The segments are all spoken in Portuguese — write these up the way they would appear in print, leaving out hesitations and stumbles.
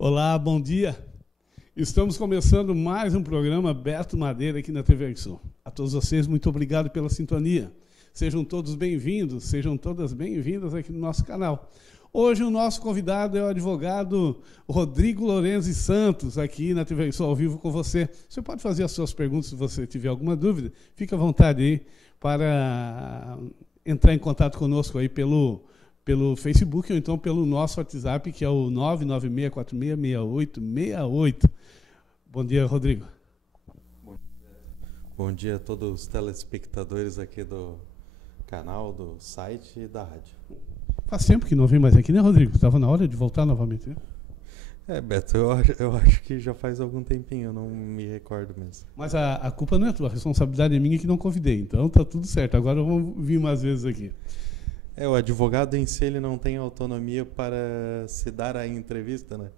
Olá, bom dia. Estamos começando mais um programa Beto Madeira aqui na TV Sul. A todos vocês, muito obrigado pela sintonia. Sejam todos bem-vindos, sejam todas bem-vindas aqui no nosso canal. Hoje o nosso convidado é o advogado Rodrigo Lorenzi Santos, aqui na TV Sul ao vivo com você. Você pode fazer as suas perguntas se você tiver alguma dúvida. Fique à vontade aí para entrar em contato conosco aí pelo Facebook ou então pelo nosso WhatsApp, que é o 996466868. Bom dia, Rodrigo. Bom dia a todos os telespectadores aqui do canal, do site e da rádio. Faz tempo que não vem mais aqui, né, Rodrigo? Estava na hora de voltar novamente, né? Beto, eu acho que já faz algum tempinho, eu não me recordo mesmo. Mas a culpa não é tua, a responsabilidade é minha que não convidei. Então tá tudo certo, agora vamos vir mais vezes aqui. O advogado em si ele não tem autonomia para se dar a entrevista, né?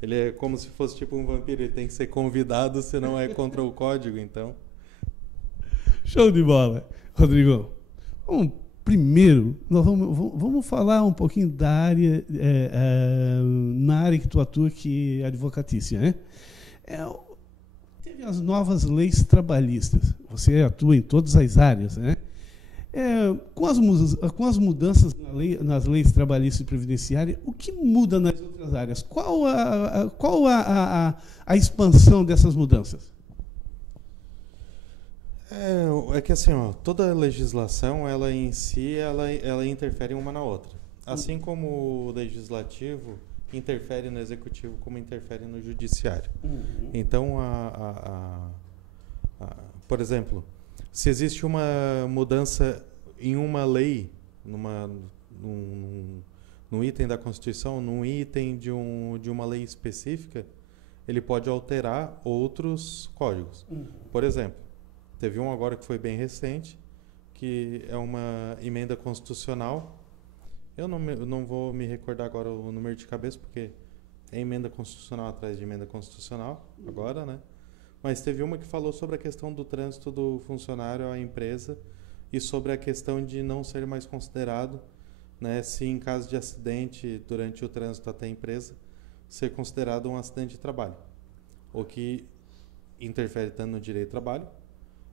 Ele é como se fosse tipo um vampiro, ele tem que ser convidado, senão é contra o código, então. Show de bola. Rodrigo, primeiro, nós vamos falar um pouquinho da área, na área que tu atua, que é a advocatícia, né? Teve as novas leis trabalhistas, você atua em todas as áreas, né? Com as mudanças nas leis trabalhistas e previdenciárias, o que muda nas outras áreas? Qual a expansão dessas mudanças? É que assim, toda legislação, ela em si, ela interfere uma na outra. Assim como o legislativo interfere no executivo, como interfere no judiciário. Uhum. Então, por exemplo, se existe uma mudança em uma lei, num item da Constituição, num item de uma lei específica, ele pode alterar outros códigos. Uhum. Por exemplo, teve um agora que foi bem recente, que é uma emenda constitucional. Eu não vou me recordar agora o número de cabeça, porque é emenda constitucional atrás de emenda constitucional, agora, né? Mas teve uma que falou sobre a questão do trânsito do funcionário à empresa e sobre a questão de não ser mais considerado, né, se em caso de acidente durante o trânsito até a empresa, ser considerado um acidente de trabalho. O que interfere tanto no direito do trabalho,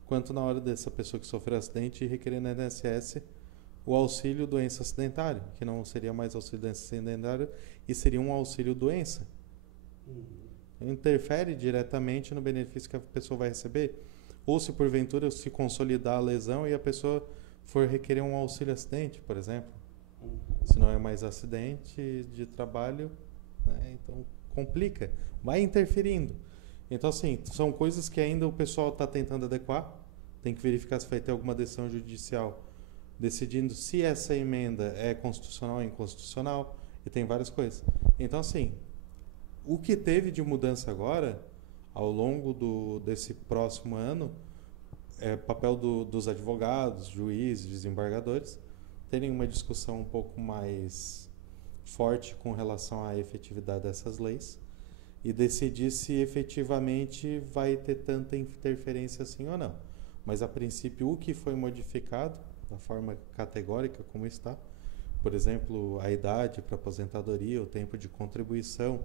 quanto na hora dessa pessoa que sofreu acidente e requerer no INSS o auxílio doença acidentária, que não seria mais auxílio doença acidentária e seria um auxílio doença. Interfere diretamente no benefício que a pessoa vai receber, ou se porventura se consolidar a lesão e a pessoa for requerer um auxílio acidente, por exemplo. Se não é mais acidente de trabalho, né? Então complica, vai interferindo. Então assim, são coisas que ainda o pessoal está tentando adequar, tem que verificar se vai ter alguma decisão judicial decidindo se essa emenda é constitucional ou inconstitucional, e tem várias coisas. Então assim, o que teve de mudança agora, ao longo desse próximo ano, é papel dos advogados, juízes, desembargadores, terem uma discussão um pouco mais forte com relação à efetividade dessas leis e decidir se efetivamente vai ter tanta interferência assim ou não. Mas, a princípio, o que foi modificado, da forma categórica como está, por exemplo, a idade para aposentadoria, o tempo de contribuição,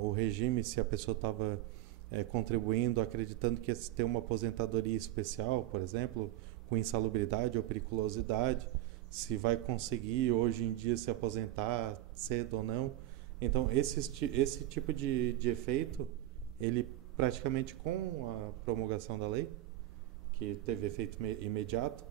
o regime, se a pessoa estava contribuindo, acreditando que ia ter uma aposentadoria especial, por exemplo, com insalubridade ou periculosidade, se vai conseguir hoje em dia se aposentar cedo ou não. Então, esse tipo de efeito, ele praticamente com a promulgação da lei, que teve efeito imediato,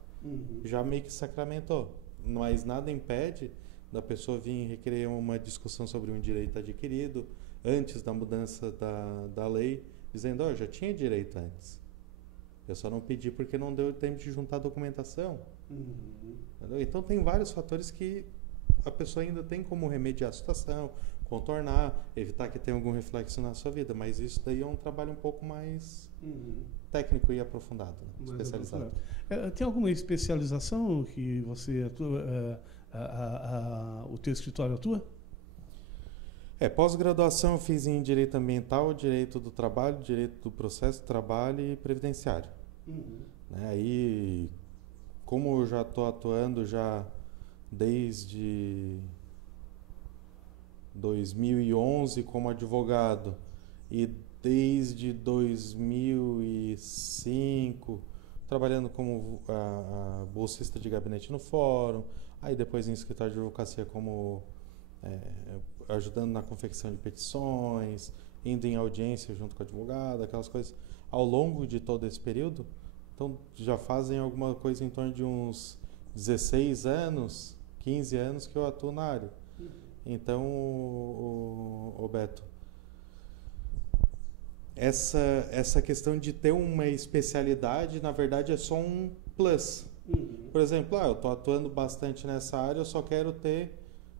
já meio que sacramentou. Mas nada impede da pessoa vir requerer uma discussão sobre um direito adquirido antes da mudança da lei, dizendo, eu já tinha direito antes. Eu só não pedi porque não deu tempo de juntar a documentação. Então tem vários fatores que a pessoa ainda tem como remediar a situação, contornar, evitar que tenha algum reflexo na sua vida, mas isso daí é um trabalho um pouco mais técnico e aprofundado, né? Especializado. Tem alguma especialização que você atua, o teu escritório atua? Pós-graduação eu fiz em Direito Ambiental, Direito do Trabalho, Direito do Processo de Trabalho e Previdenciário. Aí, como eu já estou atuando já desde 2011 como advogado e desde 2005 trabalhando como bolsista de gabinete no fórum, aí depois em escritório de advocacia como ajudando na confecção de petições, indo em audiência junto com o advogado, aquelas coisas. Ao longo de todo esse período, então já fazem alguma coisa em torno de uns 16 anos, 15 anos que eu atuo na área. Então, o Beto, essa questão de ter uma especialidade, na verdade, é só um plus. Por exemplo, eu estou atuando bastante nessa área, eu só quero ter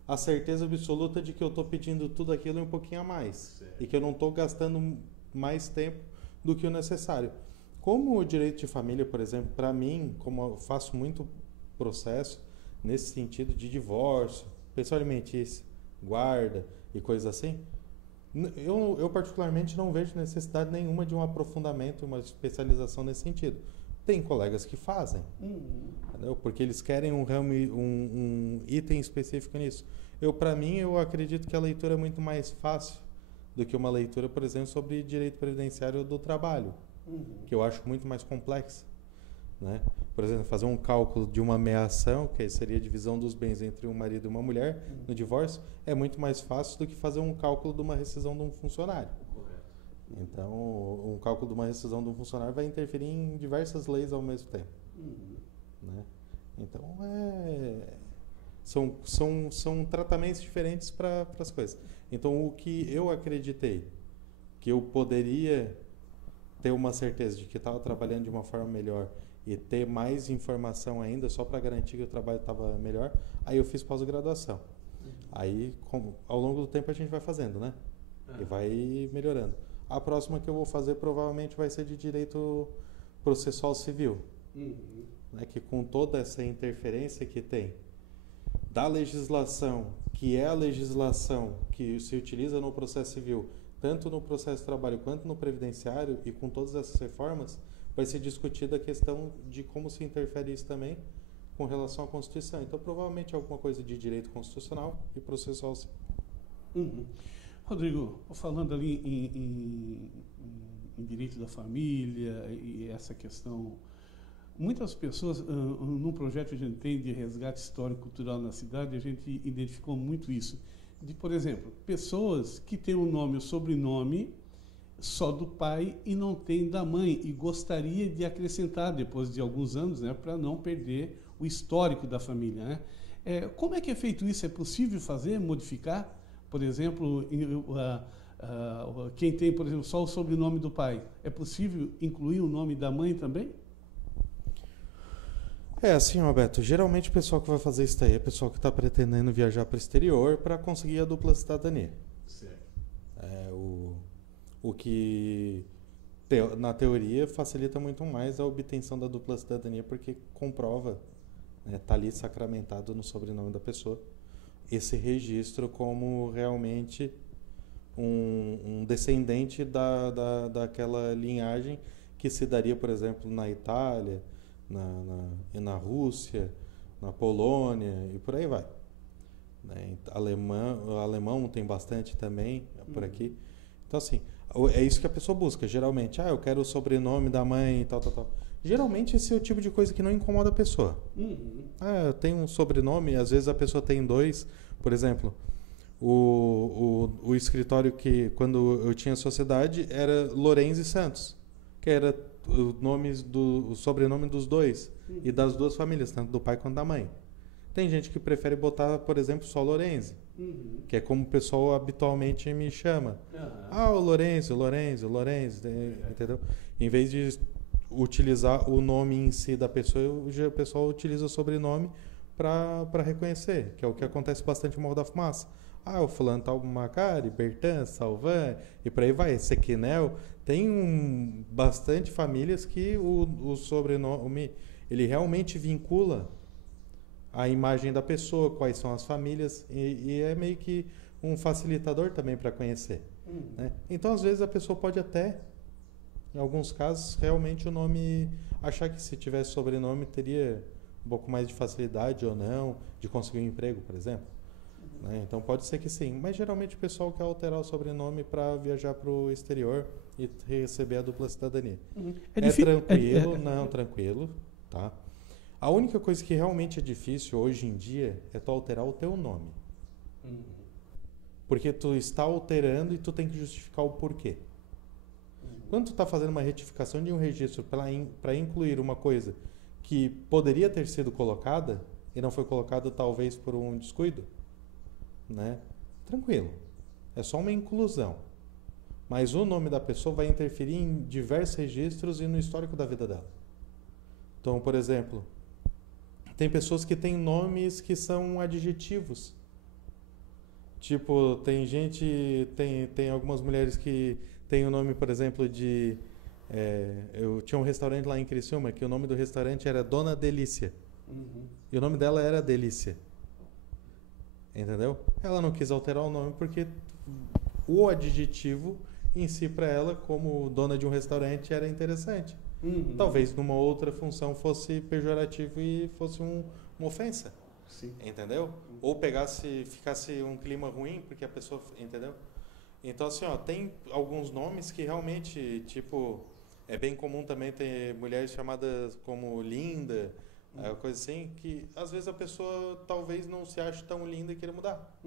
a certeza absoluta de que eu estou pedindo tudo aquilo e um pouquinho a mais. Certo. E que eu não estou gastando mais tempo do que o necessário. Como o direito de família, por exemplo, para mim, como eu faço muito processo nesse sentido de divórcio, pensão alimentícia, guarda e coisas assim, eu particularmente não vejo necessidade nenhuma de um aprofundamento, uma especialização nesse sentido. Tem colegas que fazem, entendeu? Porque eles querem um item específico nisso. Para mim, eu acredito que a leitura é muito mais fácil do que uma leitura, por exemplo, sobre direito previdenciário do trabalho, que eu acho muito mais complexa, né? Por exemplo, fazer um cálculo de uma meação, que seria a divisão dos bens entre um marido e uma mulher no divórcio, é muito mais fácil do que fazer um cálculo de uma rescisão de um funcionário. Então, um cálculo de uma rescisão de um funcionário vai interferir em diversas leis ao mesmo tempo. Né? Então, são tratamentos diferentes para as coisas. Então, o que eu acreditei que eu poderia ter uma certeza de que estava trabalhando de uma forma melhor e ter mais informação ainda, só para garantir que o trabalho estava melhor, aí eu fiz pós-graduação. Aí, ao longo do tempo, a gente vai fazendo, né? E vai melhorando. A próxima que eu vou fazer provavelmente vai ser de direito processual civil. Né? Que com toda essa interferência que tem da legislação, que é a legislação que se utiliza no processo civil, tanto no processo de trabalho quanto no previdenciário, e com todas essas reformas, vai ser discutida a questão de como se interfere isso também com relação à Constituição. Então, provavelmente alguma coisa de direito constitucional e processual civil. Rodrigo, falando ali em direito da família e essa questão, muitas pessoas, num projeto que a gente tem de resgate histórico-cultural na cidade, a gente identificou muito isso. De, por exemplo, pessoas que têm o nome e o sobrenome só do pai e não tem da mãe, e gostaria de acrescentar depois de alguns anos, né, para não perder o histórico da família. Né? Como é que é feito isso? É possível fazer, modificar? Por exemplo, quem tem, por exemplo, só o sobrenome do pai, é possível incluir o nome da mãe também? Assim, Roberto, geralmente o pessoal que vai fazer isso aí é o pessoal que está pretendendo viajar para o exterior para conseguir a dupla cidadania. Certo. O que, na teoria, facilita muito mais a obtenção da dupla cidadania, porque comprova, está ali sacramentado no sobrenome da pessoa, esse registro como realmente um descendente daquela linhagem que se daria, por exemplo, na Itália, na Rússia, na Polônia e por aí vai. Né? Alemão tem bastante também por aqui. Então, assim, é isso que a pessoa busca, geralmente. Eu quero o sobrenome da mãe e tal. Geralmente esse é o tipo de coisa que não incomoda a pessoa. Eu tenho um sobrenome, às vezes a pessoa tem dois. Por exemplo, o escritório que, quando eu tinha sociedade, era Lorenzi Santos, que era o sobrenome dos dois e das duas famílias, tanto do pai quanto da mãe. Tem gente que prefere botar, por exemplo, só Lorenzi, que é como o pessoal habitualmente me chama. O Lorenzi, entendeu? Em vez de utilizar o nome em si da pessoa, o pessoal utiliza o sobrenome para reconhecer, que é o que acontece bastante no Morro da Fumaça. O fulano tal Macari, Bertan, Salvan, e por aí vai, Sequinel. Tem bastante famílias que o sobrenome, ele realmente vincula a imagem da pessoa, quais são as famílias, e é meio que um facilitador também para conhecer. Né? Então, às vezes, a pessoa pode até, em alguns casos, realmente o nome, achar que se tivesse sobrenome teria um pouco mais de facilidade ou não, de conseguir um emprego, por exemplo. Né? Então pode ser que sim, mas geralmente o pessoal quer alterar o sobrenome para viajar para o exterior e receber a dupla cidadania. É tranquilo? Não, tranquilo. Tá? A única coisa que realmente é difícil hoje em dia é tu alterar o teu nome. Porque tu está alterando e tu tem que justificar o porquê. Quando tu está fazendo uma retificação de um registro para incluir uma coisa que poderia ter sido colocada e não foi colocada talvez por um descuido, né? Tranquilo. É só uma inclusão. Mas o nome da pessoa vai interferir em diversos registros e no histórico da vida dela. Então, por exemplo, tem pessoas que têm nomes que são adjetivos. Tipo, tem algumas mulheres que têm o nome, por exemplo, de... eu tinha um restaurante lá em Criciúma que o nome do restaurante era Dona Delícia. E o nome dela era Delícia. Entendeu? Ela não quis alterar o nome porque o adjetivo em si para ela, como dona de um restaurante, era interessante. Talvez numa outra função fosse pejorativo e fosse uma ofensa. Sim. Entendeu? Ou ficasse um clima ruim porque a pessoa... Entendeu? Então, assim, tem alguns nomes que realmente, tipo... É bem comum também ter mulheres chamadas como Linda, coisa assim, que às vezes a pessoa talvez não se ache tão linda e queira mudar.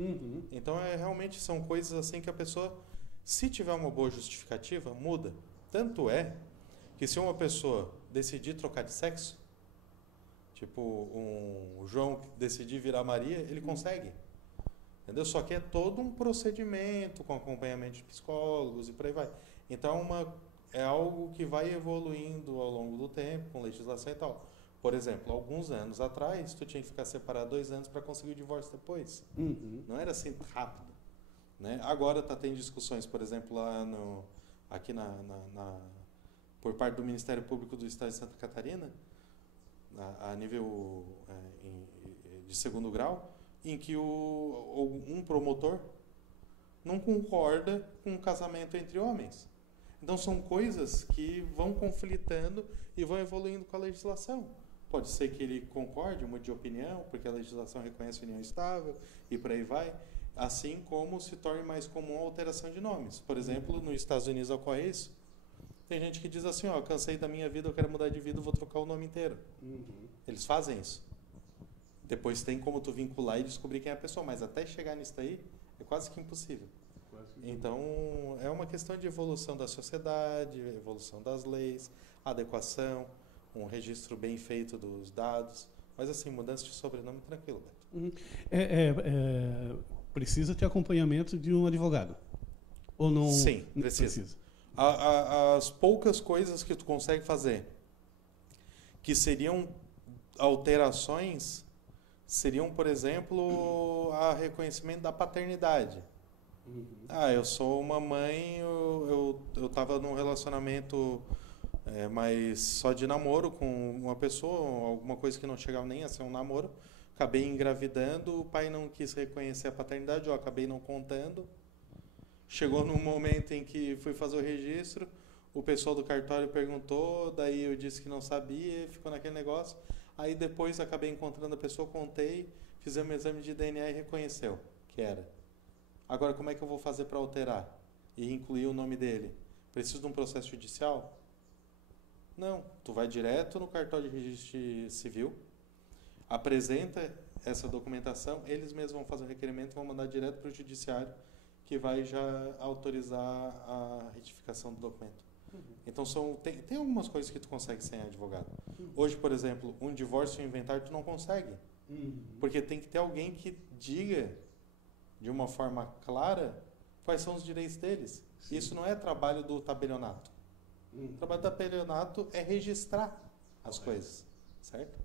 Então, realmente são coisas assim que a pessoa, se tiver uma boa justificativa, muda. Tanto é que se uma pessoa decidir trocar de sexo, tipo o João decidir virar Maria, ele consegue. Entendeu? Só que é todo um procedimento com acompanhamento de psicólogos e por aí vai. Então, é algo que vai evoluindo ao longo do tempo, com legislação e tal. Por exemplo, alguns anos atrás, tu tinha que ficar separado 2 anos para conseguir o divórcio depois. Não era assim rápido. Né? Agora está tendo discussões, por exemplo, lá aqui por parte do Ministério Público do Estado de Santa Catarina, a nível de 2º grau, em que um promotor não concorda com um casamento entre homens. Então, são coisas que vão conflitando e vão evoluindo com a legislação. Pode ser que ele concorde, mude de opinião, porque a legislação reconhece a união estável e por aí vai. Assim como se torne mais comum a alteração de nomes. Por exemplo, nos Estados Unidos ocorre isso. Tem gente que diz assim, cansei da minha vida, eu quero mudar de vida, vou trocar o nome inteiro. Eles fazem isso. Depois tem como tu vincular e descobrir quem é a pessoa, mas até chegar nisso daí é quase que impossível. Então, é uma questão de evolução da sociedade, evolução das leis, adequação, um registro bem feito dos dados. Mas, assim, mudança de sobrenome, tranquilo, Beto. Precisa ter acompanhamento de um advogado? Ou não? Sim, precisa. As poucas coisas que tu consegue fazer, que seriam alterações, seriam, por exemplo, a reconhecimento da paternidade. Eu sou uma mãe, eu estava num relacionamento mas só de namoro com uma pessoa, alguma coisa que não chegava nem a ser um namoro, acabei engravidando, o pai não quis reconhecer a paternidade, eu acabei não contando. Chegou num momento em que fui fazer o registro, o pessoal do cartório perguntou, daí eu disse que não sabia, ficou naquele negócio. Aí depois acabei encontrando a pessoa, contei, fizemos um exame de DNA e reconheceu que era. Agora, como é que eu vou fazer para alterar e incluir o nome dele? Preciso de um processo judicial? Não. Tu vai direto no cartório de registro civil, apresenta essa documentação, eles mesmos vão fazer o requerimento, vão mandar direto para o judiciário, que vai já autorizar a retificação do documento. Então, tem algumas coisas que tu consegue sem advogado. Hoje, por exemplo, um divórcio e um inventário tu não consegue. Porque tem que ter alguém que diga de uma forma clara quais são os direitos deles. Sim. Isso não é trabalho do tabelionato. O trabalho do tabelionato é registrar as coisas, certo?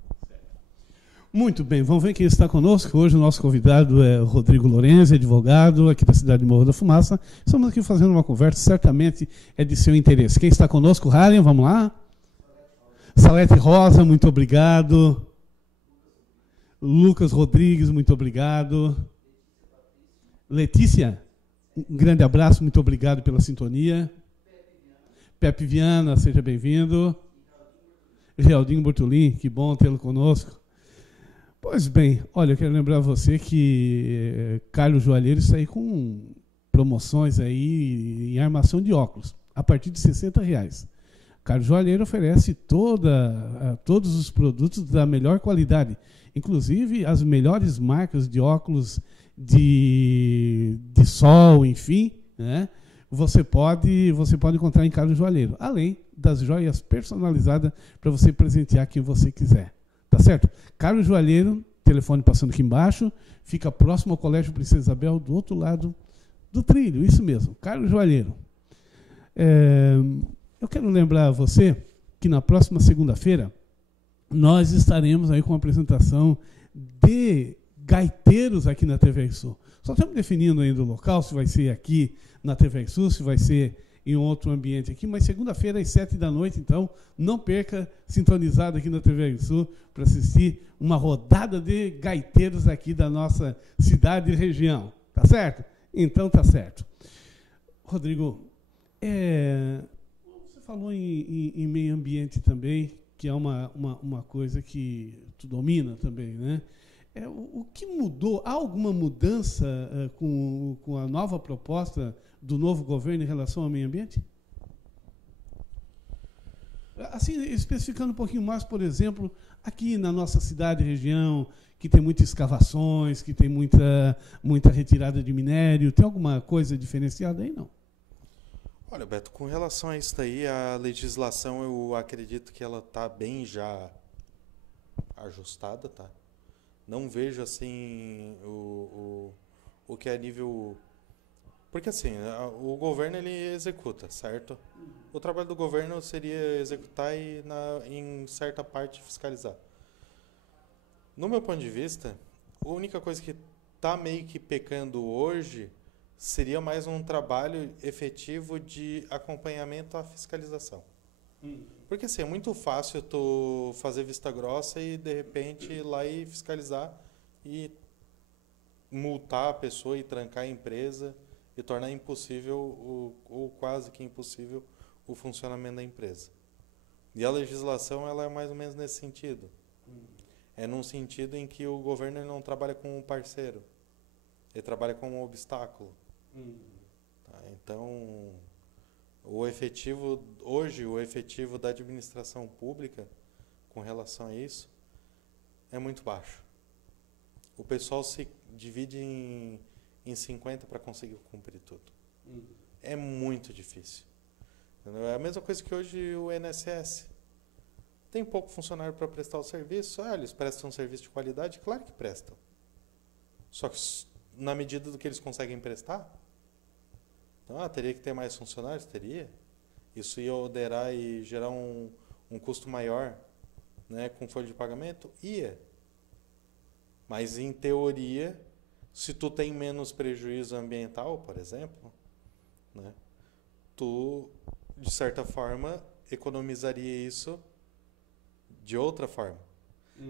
Muito bem, vamos ver quem está conosco. Hoje o nosso convidado é o Rodrigo Lorenzi, advogado aqui da cidade de Morro da Fumaça. Estamos aqui fazendo uma conversa, certamente é de seu interesse. Quem está conosco, Haren, vamos lá? Salete Rosa, muito obrigado. Lucas Rodrigues, muito obrigado. Letícia, um grande abraço, muito obrigado pela sintonia. Pepe Viana, seja bem-vindo. Geraldinho Bortolin, que bom tê-lo conosco. Pois bem, olha, eu quero lembrar você que Carlos Joalheiro está aí com promoções aí em armação de óculos, a partir de R$60. Carlos Joalheiro oferece todos os produtos da melhor qualidade, inclusive as melhores marcas de óculos de sol, enfim, né? Você pode encontrar em Carlos Joalheiro, além das joias personalizadas para você presentear quem você quiser. Tá certo? Carlos Joalheiro, telefone passando aqui embaixo, fica próximo ao Colégio Princesa Isabel, do outro lado do trilho, isso mesmo, Carlos Joalheiro. Eu quero lembrar a você que na próxima segunda-feira nós estaremos aí com a apresentação de gaiteiros aqui na TV Sul. Só estamos definindo ainda o local, se vai ser aqui na TV Sul, se vai ser em outro ambiente aqui, mas segunda-feira às 7h, então não perca, sintonizado aqui na TV Sul para assistir uma rodada de gaiteiros aqui da nossa cidade e região. Tá certo? Então tá certo. Rodrigo, você falou em meio ambiente também, que é uma coisa que tu domina também, né? O que mudou? Há alguma mudança com a nova proposta do novo governo em relação ao meio ambiente? Assim, especificando um pouquinho mais, por exemplo, aqui na nossa cidade e região, que tem muitas escavações, que tem muita retirada de minério, tem alguma coisa diferenciada aí, não? Olha, Beto, com relação a isso daí, a legislação, eu acredito que ela está bem já ajustada, tá? Não vejo, assim, o que é nível... Porque, assim, o governo, ele executa, certo? O trabalho do governo seria executar e, em certa parte, fiscalizar. No meu ponto de vista, a única coisa que está meio que pecando hoje seria mais um trabalho efetivo de acompanhamento à fiscalização. Porque, assim, é muito fácil tu fazer vista grossa e, de repente, ir lá e fiscalizar e multar a pessoa e trancar a empresa e tornar impossível, ou quase que impossível, o funcionamento da empresa. E a legislação, ela é mais ou menos nesse sentido. É num sentido em que o governo ele não trabalha com um parceiro, ele trabalha com um obstáculo. Tá? Então, hoje, o efetivo da administração pública com relação a isso é muito baixo. O pessoal se divide em 50 para conseguir cumprir tudo. É muito difícil. Entendeu? É a mesma coisa que hoje o INSS. Tem pouco funcionário para prestar o serviço. Eles prestam um serviço de qualidade? Claro que prestam. Só que na medida do que eles conseguem prestar, então, teria que ter mais funcionários? Teria. Isso ia oderar e gerar um custo maior, né, com folha de pagamento? Ia. Mas, em teoria, se tu tem menos prejuízo ambiental, por exemplo, né, tu, de certa forma, economizaria isso de outra forma.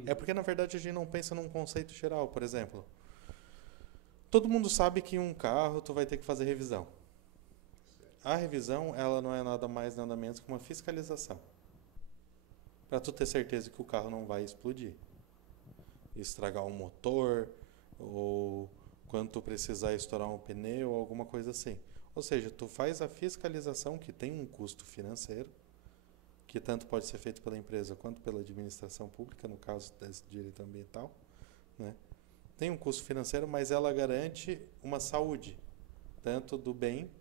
É porque, na verdade, a gente não pensa num conceito geral. Por exemplo, todo mundo sabe que em um carro tu vai ter que fazer revisão. A revisão, ela não é nada mais, nada menos que uma fiscalização. Para tu ter certeza que o carro não vai explodir. Estragar um motor, ou quando tu precisar estourar um pneu, ou alguma coisa assim. Ou seja, tu faz a fiscalização, que tem um custo financeiro, que tanto pode ser feito pela empresa quanto pela administração pública, no caso desse direito ambiental, né? Tem um custo financeiro, mas ela garante uma saúde, tanto do bem,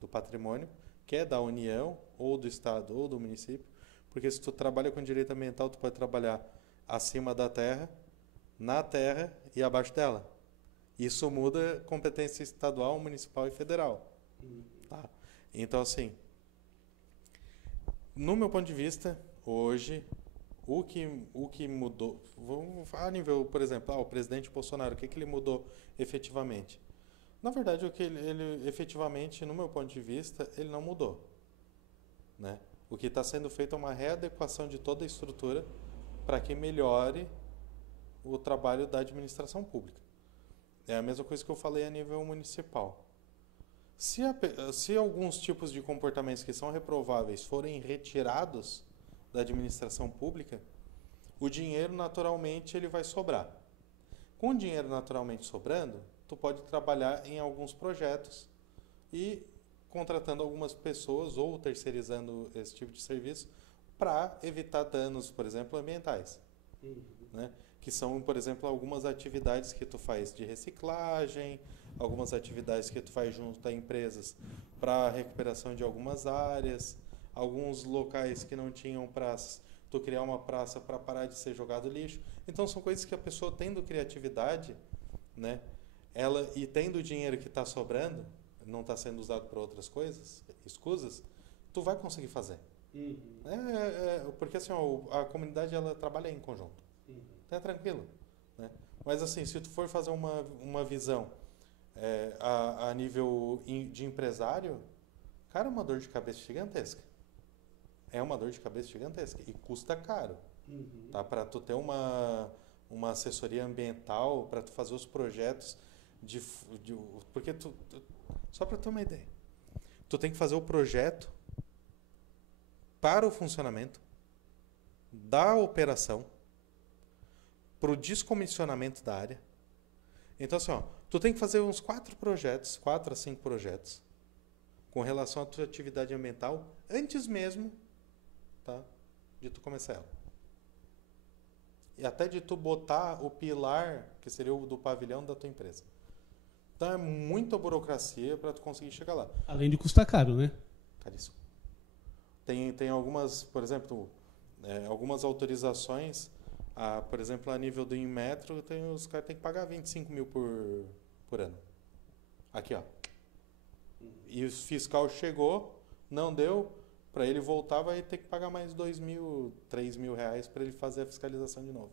do patrimônio, que é da União, ou do Estado, ou do município, porque se tu trabalha com direito ambiental, tu pode trabalhar acima da terra, na terra e abaixo dela. Isso muda competência estadual, municipal e federal. Tá? Então, assim, no meu ponto de vista, hoje, o que mudou, a nível, por exemplo, o presidente Bolsonaro, o que ele mudou efetivamente? Na verdade, o que ele efetivamente, no meu ponto de vista, ele não mudou. Né? O que está sendo feito é uma readequação de toda a estrutura para que melhore o trabalho da administração pública. É a mesma coisa que eu falei a nível municipal. Se alguns tipos de comportamentos que são reprováveis forem retirados da administração pública, o dinheiro, naturalmente, ele vai sobrar. Com dinheiro naturalmente sobrando, tu pode trabalhar em alguns projetos e contratando algumas pessoas ou terceirizando esse tipo de serviço para evitar danos, por exemplo, ambientais. Né? Que são, por exemplo, algumas atividades que tu faz de reciclagem, algumas atividades que tu faz junto a empresas para recuperação de algumas áreas, alguns locais que não tinham praças, tu criar uma praça para parar de ser jogado lixo. Então são coisas que a pessoa tendo criatividade, né, ela e tendo dinheiro que está sobrando, não está sendo usado para outras coisas, escusas, tu vai conseguir fazer. Porque assim, ó, a comunidade ela trabalha em conjunto. Então é tranquilo. Né? Mas assim, se tu for fazer uma visão a nível de empresário, cara, é uma dor de cabeça gigantesca. É uma dor de cabeça gigantesca e custa caro. Tá? Para tu ter uma assessoria ambiental, para tu fazer os projetos porque só para ter uma ideia, tu tem que fazer o projeto para o funcionamento da operação, para o descomissionamento da área. Então assim, ó, tu tem que fazer uns 4 a 5 projetos com relação à tua atividade ambiental antes mesmo, tá, de tu começar ela. E até de tu botar o pilar, que seria o do pavilhão da tua empresa. Então é muita burocracia para tu conseguir chegar lá. Além de custar caro, né? Caríssimo. Tem algumas, por exemplo, algumas autorizações, por exemplo, a nível do Inmetro, os caras têm que pagar 25 mil por ano. Aqui, ó. E o fiscal chegou, não deu, para ele voltar vai ter que pagar mais 2 mil, 3 mil reais para ele fazer a fiscalização de novo.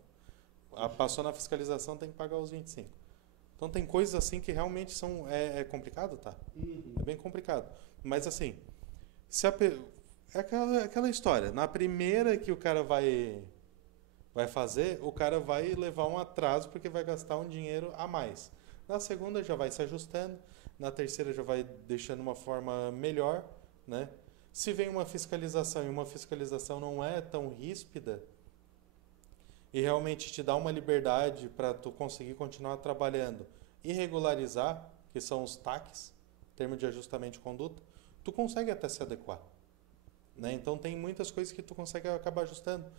Passou na fiscalização, tem que pagar os 25. Então tem coisas assim que realmente são complicado, tá? É bem complicado. Mas assim, é aquela história. Na primeira que o cara vai fazer, o cara vai levar um atraso porque vai gastar um dinheiro a mais. Na segunda já vai se ajustando, na terceira já vai deixando uma forma melhor, né? Se vem uma fiscalização e uma fiscalização não é tão ríspida e realmente te dá uma liberdade para tu conseguir continuar trabalhando e regularizar, que são os TACs, termo de ajustamento de conduta, tu consegue até se adequar. Né? Então tem muitas coisas que tu consegue acabar ajustando.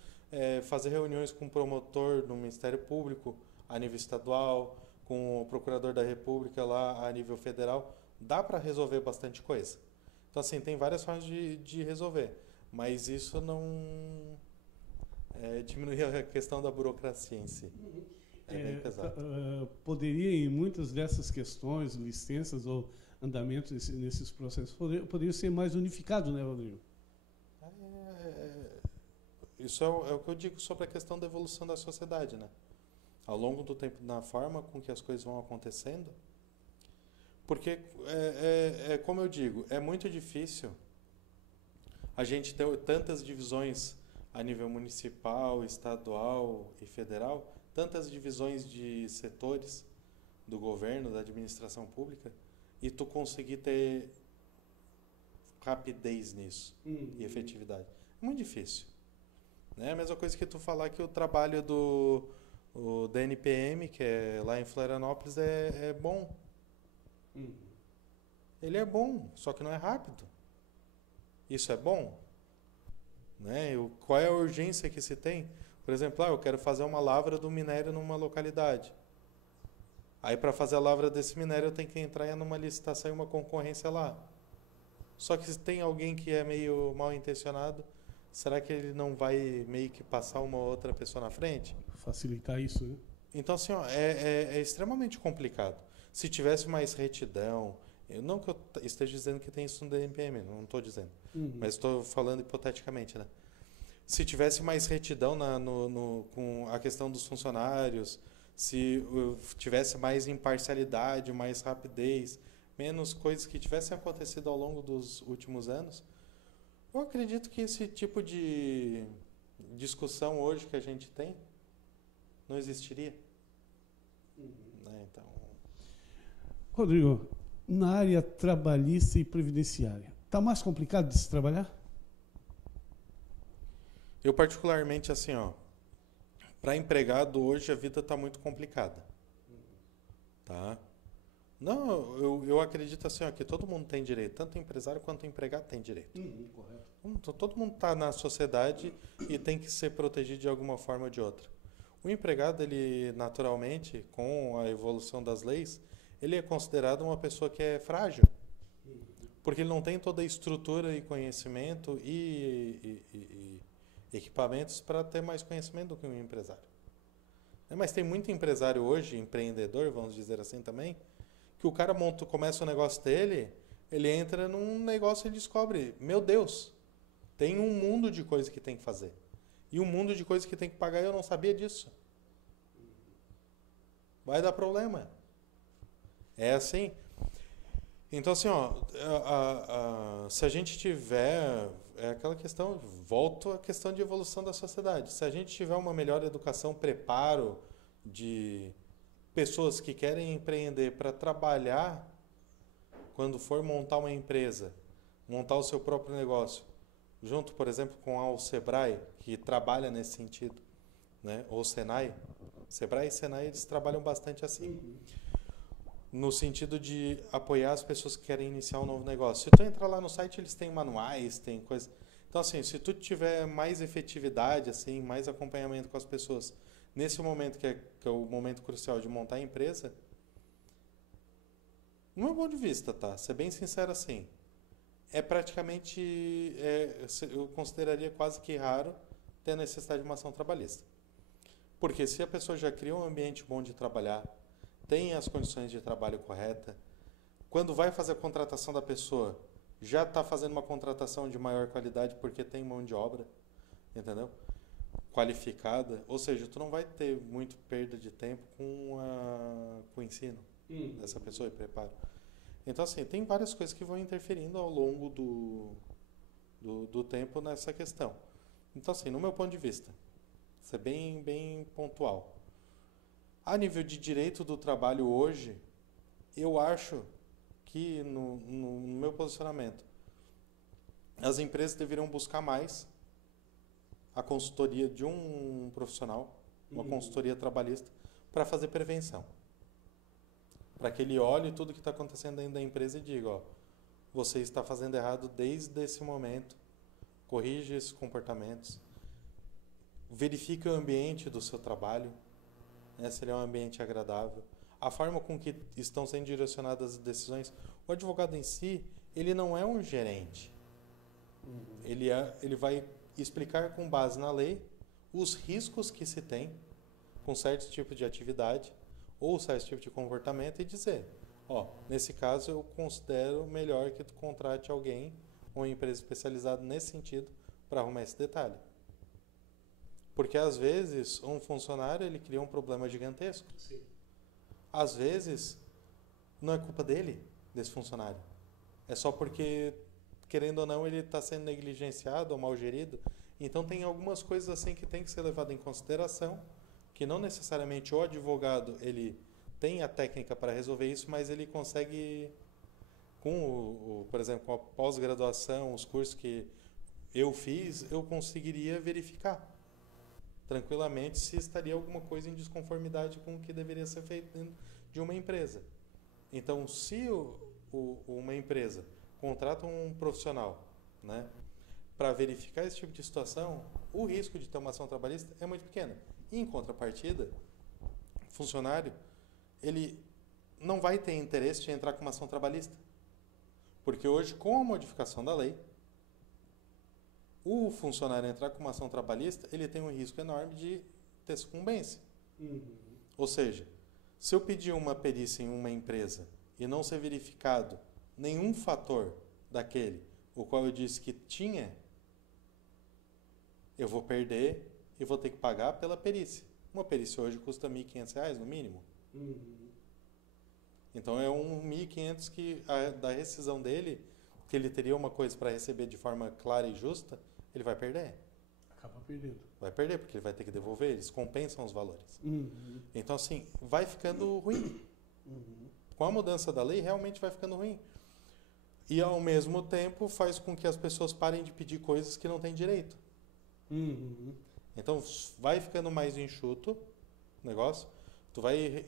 Fazer reuniões com o promotor do Ministério Público a nível estadual, com o procurador da República lá a nível federal, dá para resolver bastante coisa. Então assim, tem várias formas de resolver, mas isso não diminui a questão da burocracia em si. É bem pesado. Poderia, em muitas dessas questões, licenças ou andamentos nesses processos, poderia ser mais unificado, né, Rodrigo? Isso é o que eu digo sobre a questão da evolução da sociedade, né? Ao longo do tempo, na forma com que as coisas vão acontecendo, porque, como eu digo, é muito difícil a gente ter tantas divisões a nível municipal, estadual e federal, tantas divisões de setores do governo, da administração pública, e tu conseguir ter rapidez nisso e efetividade. É muito difícil. É a mesma coisa que tu falar que o trabalho do NPM, que é lá em Florianópolis, é bom. Ele é bom, só que não é rápido. Isso é bom? Né? Qual é a urgência que se tem? Por exemplo, eu quero fazer uma lavra do minério numa localidade. Aí, para fazer a lavra desse minério, eu tenho que entrar numa licitação e uma concorrência lá. Só que se tem alguém que é meio mal intencionado, será que ele não vai meio que passar uma outra pessoa na frente? Facilitar isso, né? Então, assim, é extremamente complicado. Se tivesse mais retidão, não que eu esteja dizendo que tem isso no DNPM, não estou dizendo, mas estou falando hipoteticamente, né? Se tivesse mais retidão com a questão dos funcionários, se tivesse mais imparcialidade, mais rapidez, menos coisas que tivessem acontecido ao longo dos últimos anos, eu acredito que esse tipo de discussão hoje que a gente tem não existiria. Né? Então... Rodrigo, na área trabalhista e previdenciária, está mais complicado de se trabalhar? Eu particularmente, assim, para empregado hoje a vida está muito complicada. Tá? Não, eu acredito assim, ó, que todo mundo tem direito, tanto o empresário quanto o empregado tem direito. Correto. Então, todo mundo está na sociedade e tem que ser protegido de alguma forma ou de outra. O empregado, ele naturalmente, com a evolução das leis, ele é considerado uma pessoa que é frágil, porque ele não tem toda a estrutura e conhecimento e equipamentos para ter mais conhecimento do que um empresário. Mas tem muito empresário hoje, empreendedor, vamos dizer assim também, que o cara começa o negócio dele, ele entra num negócio e descobre, meu Deus, tem um mundo de coisas que tem que fazer. E um mundo de coisas que tem que pagar, eu não sabia disso. Vai dar problema. É assim. Então, assim, ó, se a gente tiver... É aquela questão, volto à questão de evolução da sociedade. Se a gente tiver uma melhor educação, preparo de pessoas que querem empreender para trabalhar, quando for montar uma empresa, montar o seu próprio negócio, junto, por exemplo, com o Sebrae, que trabalha nesse sentido, né? Ou o Senai. Sebrae e Senai, eles trabalham bastante assim. No sentido de apoiar as pessoas que querem iniciar um novo negócio. Se tu entrar lá no site, eles têm manuais, tem coisa. Então, assim, se tu tiver mais efetividade, assim, mais acompanhamento com as pessoas, nesse momento que é o momento crucial de montar a empresa, no meu ponto de vista, tá? Ser bem sincero assim, é praticamente, eu consideraria quase que raro ter a necessidade de uma ação trabalhista. Porque se a pessoa já cria um ambiente bom de trabalhar, tem as condições de trabalho correta, quando vai fazer a contratação da pessoa, já está fazendo uma contratação de maior qualidade porque tem mão de obra, entendeu? Qualificada, ou seja, tu não vai ter muito perda de tempo com o ensino dessa pessoa e preparo. Então, assim, tem várias coisas que vão interferindo ao longo do tempo nessa questão. Então, assim, no meu ponto de vista, ser bem, bem pontual. A nível de direito do trabalho hoje, eu acho que, no meu posicionamento, as empresas deveriam buscar mais a consultoria de um profissional, uma consultoria trabalhista, para fazer prevenção. Para que ele olhe tudo que está acontecendo dentro da empresa e diga, ó, você está fazendo errado desde esse momento, corrige esses comportamentos, verifique o ambiente do seu trabalho, né, se ele é um ambiente agradável, a forma com que estão sendo direcionadas as decisões. O advogado em si, ele não é um gerente. Ele vai explicar com base na lei os riscos que se tem com certos tipos de atividade ou certos tipos de comportamento e dizer, ó, nesse caso eu considero melhor que tu contrate alguém ou uma empresa especializada nesse sentido para arrumar esse detalhe. Porque às vezes um funcionário ele cria um problema gigantesco. Sim. Às vezes não é culpa dele, desse funcionário. É só porque, querendo ou não, ele está sendo negligenciado ou mal gerido. Então tem algumas coisas assim que tem que ser levado em consideração, que não necessariamente o advogado ele tem a técnica para resolver isso, mas ele consegue, por exemplo, com a pós-graduação, os cursos que eu fiz, eu conseguiria verificar tranquilamente se estaria alguma coisa em desconformidade com o que deveria ser feito dentro de uma empresa. Então, se uma empresa contrata um profissional, né, para verificar esse tipo de situação, o risco de ter uma ação trabalhista é muito pequeno. E, em contrapartida, o funcionário ele não vai ter interesse de entrar com uma ação trabalhista. Porque hoje, com a modificação da lei, o funcionário entrar com uma ação trabalhista, ele tem um risco enorme de ter sucumbência. Ou seja, se eu pedir uma perícia em uma empresa e não ser verificado nenhum fator daquele, o qual eu disse que tinha, eu vou perder e vou ter que pagar pela perícia. Uma perícia hoje custa R$ 1.500 no mínimo. Então é um 1.500 que da rescisão dele, que ele teria uma coisa para receber de forma clara e justa, ele vai perder. Acaba perdendo. Vai perder, porque ele vai ter que devolver, eles compensam os valores. Então, assim, vai ficando ruim. Com a mudança da lei, realmente vai ficando ruim. E, ao mesmo tempo, faz com que as pessoas parem de pedir coisas que não têm direito. Então, vai ficando mais enxuto o negócio, Tu vai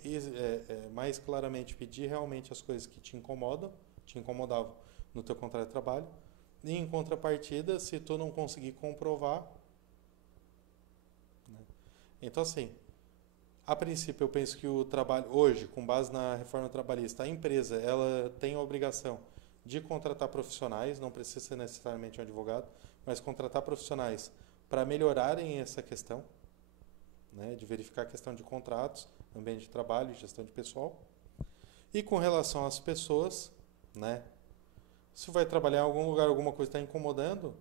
mais claramente pedir realmente as coisas que te incomodavam no teu contrato de trabalho. E em contrapartida, se tu não conseguir comprovar, né? Então assim, a princípio eu penso que o trabalho hoje, com base na reforma trabalhista, a empresa ela tem a obrigação de contratar profissionais, não precisa ser necessariamente um advogado, mas contratar profissionais para melhorarem essa questão, né, de verificar a questão de contratos, ambiente de trabalho, gestão de pessoal. E com relação às pessoas, né, se vai trabalhar em algum lugar, alguma coisa está incomodando,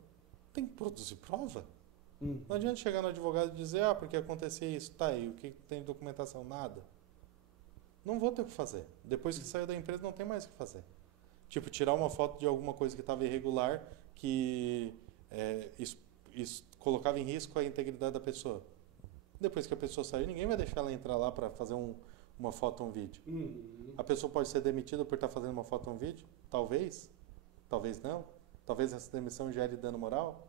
tem que produzir prova. Não adianta chegar no advogado e dizer, porque acontecia isso, tá, e o que tem de documentação? Nada. Não vou ter o que fazer. Depois que saiu da empresa, não tem mais o que fazer. Tipo, tirar uma foto de alguma coisa que estava irregular, que isso colocava em risco a integridade da pessoa. Depois que a pessoa saiu, ninguém vai deixar ela entrar lá para fazer uma foto ou um vídeo. A pessoa pode ser demitida por estar fazendo uma foto ou um vídeo? Talvez. Talvez não. Talvez essa demissão gere dano moral.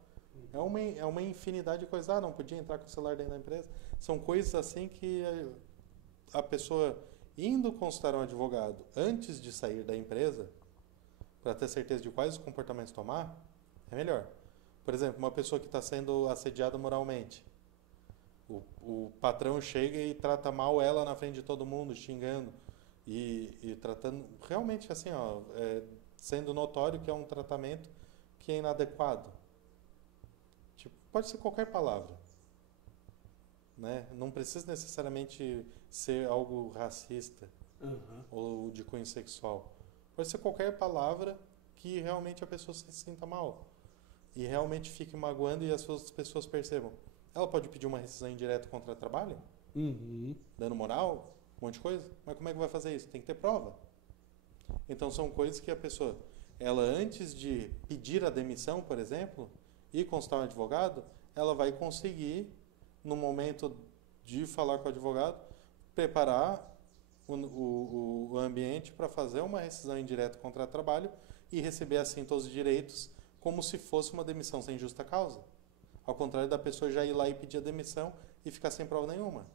É uma infinidade de coisas. Não podia entrar com o celular dentro da empresa. São coisas assim que a pessoa, indo consultar um advogado antes de sair da empresa, para ter certeza de quais os comportamentos tomar, é melhor. Por exemplo, uma pessoa que está sendo assediada moralmente. O patrão chega e trata mal ela na frente de todo mundo, xingando e tratando realmente assim, sendo notório que é um tratamento que é inadequado. Tipo, pode ser qualquer palavra, né? Não precisa necessariamente ser algo racista ou de cunho sexual. Pode ser qualquer palavra que realmente a pessoa se sinta mal e realmente fique magoando e as outras pessoas percebam. Ela pode pedir uma rescisão indireta contra o trabalho? Dano moral? Um monte de coisa? Mas como é que vai fazer isso? Tem que ter prova. Então são coisas que a pessoa, ela antes de pedir a demissão, por exemplo, e consultar um advogado, ela vai conseguir, no momento de falar com o advogado, preparar o ambiente para fazer uma rescisão indireta contra o trabalho e receber assim todos os direitos como se fosse uma demissão sem justa causa. Ao contrário da pessoa já ir lá e pedir a demissão e ficar sem prova nenhuma.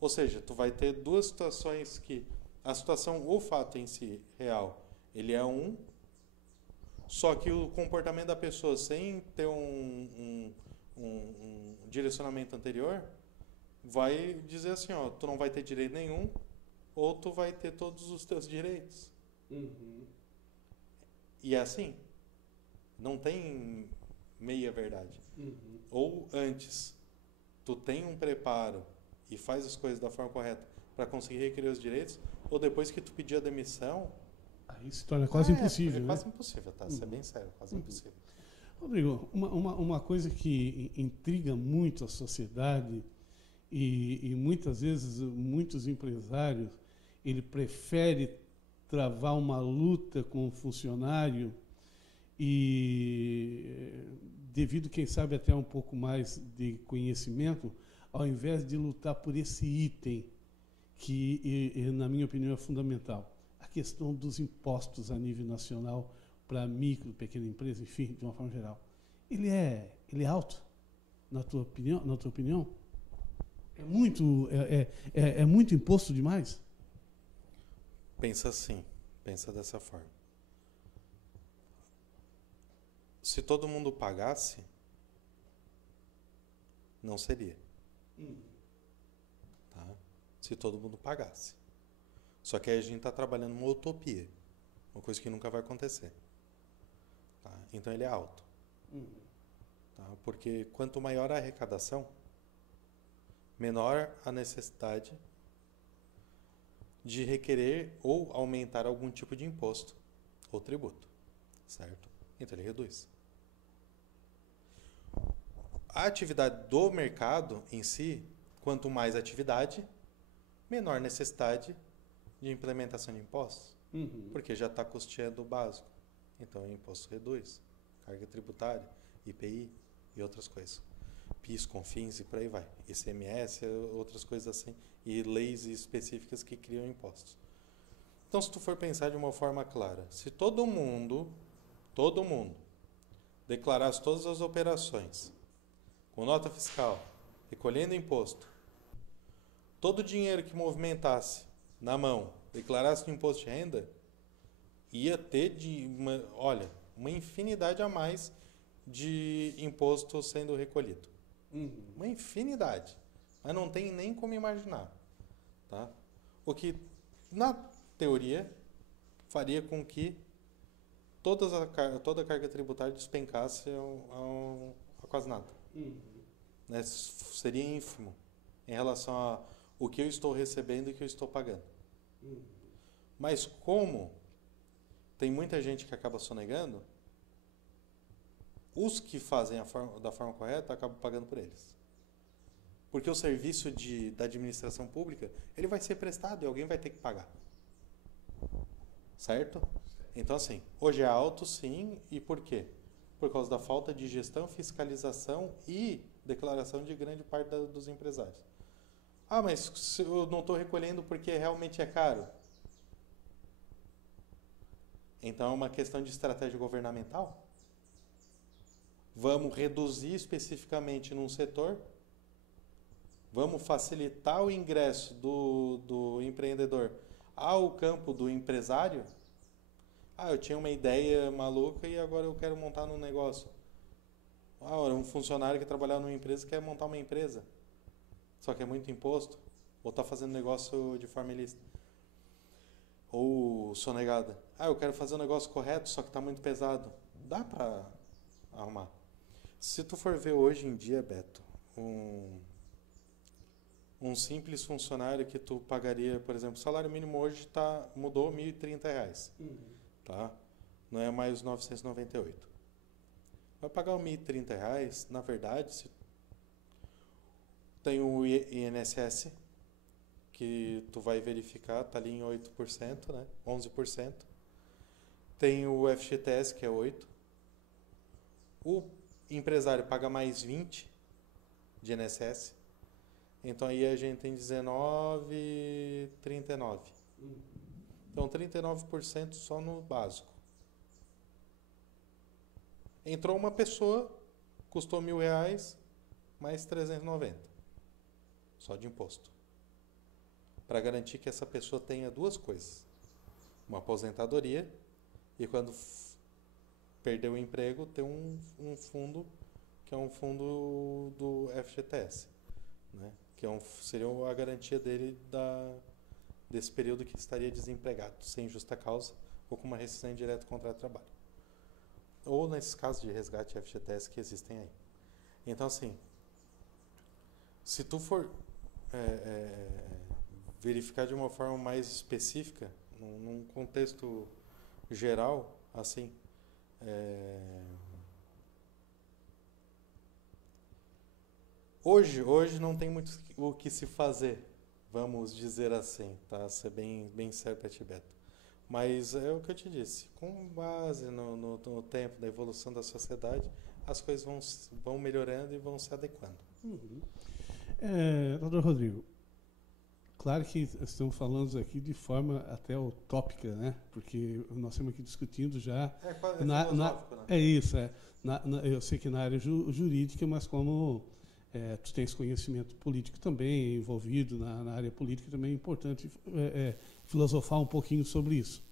Ou seja, tu vai ter duas situações que a situação, o fato em si, real, ele é só que o comportamento da pessoa sem ter um direcionamento anterior vai dizer assim, tu não vai ter direito nenhum ou tu vai ter todos os teus direitos. E é assim. Não tem meia verdade. Ou antes, tu tem um preparo e faz as coisas da forma correta para conseguir requerer os direitos, ou depois que tu pedir a demissão... Aí se torna quase impossível, é né? quase impossível, tá? Isso é bem sério, quase impossível. Rodrigo, uma coisa que intriga muito a sociedade e muitas vezes muitos empresários, ele prefere travar uma luta com o funcionário e, devido, quem sabe, até um pouco mais de conhecimento, ao invés de lutar por esse item que, na minha opinião, é fundamental. A questão dos impostos a nível nacional para micro, pequena empresa, enfim, de uma forma geral. Ele é alto, na tua opinião? É muito imposto demais? Pensa assim, pensa dessa forma. Se todo mundo pagasse, não seria. Tá? Se todo mundo pagasse. Só que aí a gente está trabalhando uma utopia. Uma coisa que nunca vai acontecer. Tá? Então ele é alto. Tá? Porque quanto maior a arrecadação, menor a necessidade de requerer ou aumentar algum tipo de imposto ou tributo. Certo? Então ele reduz. A atividade do mercado em si, quanto mais atividade, menor necessidade de implementação de impostos, porque já está custeando o básico. Então o imposto reduz, carga tributária, IPI e outras coisas. PIS, CONFINS e por aí vai. ICMS, outras coisas assim, e leis específicas que criam impostos. Então, se tu for pensar de uma forma clara, se todo mundo declarasse todas as operações com nota fiscal, recolhendo imposto, todo o dinheiro que movimentasse na mão, declarasse no imposto de renda, ia ter uma infinidade a mais de imposto sendo recolhido. Uma infinidade. Mas não tem nem como imaginar. Tá? O que, na teoria, faria com que toda a carga tributária despencasse a quase nada. Né? Seria ínfimo em relação a o que eu estou recebendo e o que eu estou pagando. Mas como tem muita gente que acaba sonegando, os que fazem da forma correta acabam pagando por eles. Porque o serviço da administração pública, ele vai ser prestado e alguém vai ter que pagar. Certo? Então, assim, hoje é alto, sim. E por quê? Por causa da falta de gestão, fiscalização e declaração de grande parte dos empresários. Ah, mas eu não estou recolhendo porque realmente é caro. Então, é uma questão de estratégia governamental. Vamos reduzir especificamente num setor. Vamos facilitar o ingresso do empreendedor ao campo do empresário. Ah, eu tinha uma ideia maluca e agora eu quero montar um negócio. Ah, um funcionário que trabalhava numa empresa quer montar uma empresa. Só que é muito imposto. Ou está fazendo negócio de forma ilícita. Ou sonegada. Ah, eu quero fazer um negócio correto, só que está muito pesado. Dá para arrumar. Se tu for ver hoje em dia, Beto, um simples funcionário que tu pagaria, por exemplo, o salário mínimo hoje mudou R$ 1.030. Tá? Não é mais 998. Vai pagar o R$ 1.030, na verdade, tem o INSS, que tu vai verificar, está ali em 8%, né? 11%. Tem o FGTS, que é 8%. O empresário paga mais 20% de INSS. Então aí a gente tem 19,39%. Então 39% só no básico. Entrou uma pessoa, custou R$ 1.000, mais 390. Só de imposto. Para garantir que essa pessoa tenha duas coisas. Uma aposentadoria e quando perder o emprego, ter um fundo, que é um fundo do FGTS. Né? Que seria a garantia dele desse período que estaria desempregado, sem justa causa, ou com uma rescisão indireta do contrato de trabalho. Ou nesses casos de resgate FGTS que existem aí. Então, assim, se tu for verificar de uma forma mais específica, num contexto geral, assim, hoje não tem muito o que se fazer, vamos dizer assim, tá? Ser bem sério para ti, Beto. Mas é o que eu te disse, com base no tempo da evolução da sociedade, as coisas vão melhorando e vão se adequando. Doutor Rodrigo, claro que estamos falando aqui de forma até utópica, né? Porque nós estamos aqui discutindo já... filosófico, né? É isso, eu sei que na área jurídica, mas como tu tens conhecimento político também envolvido na área política, também é importante filosofar um pouquinho sobre isso.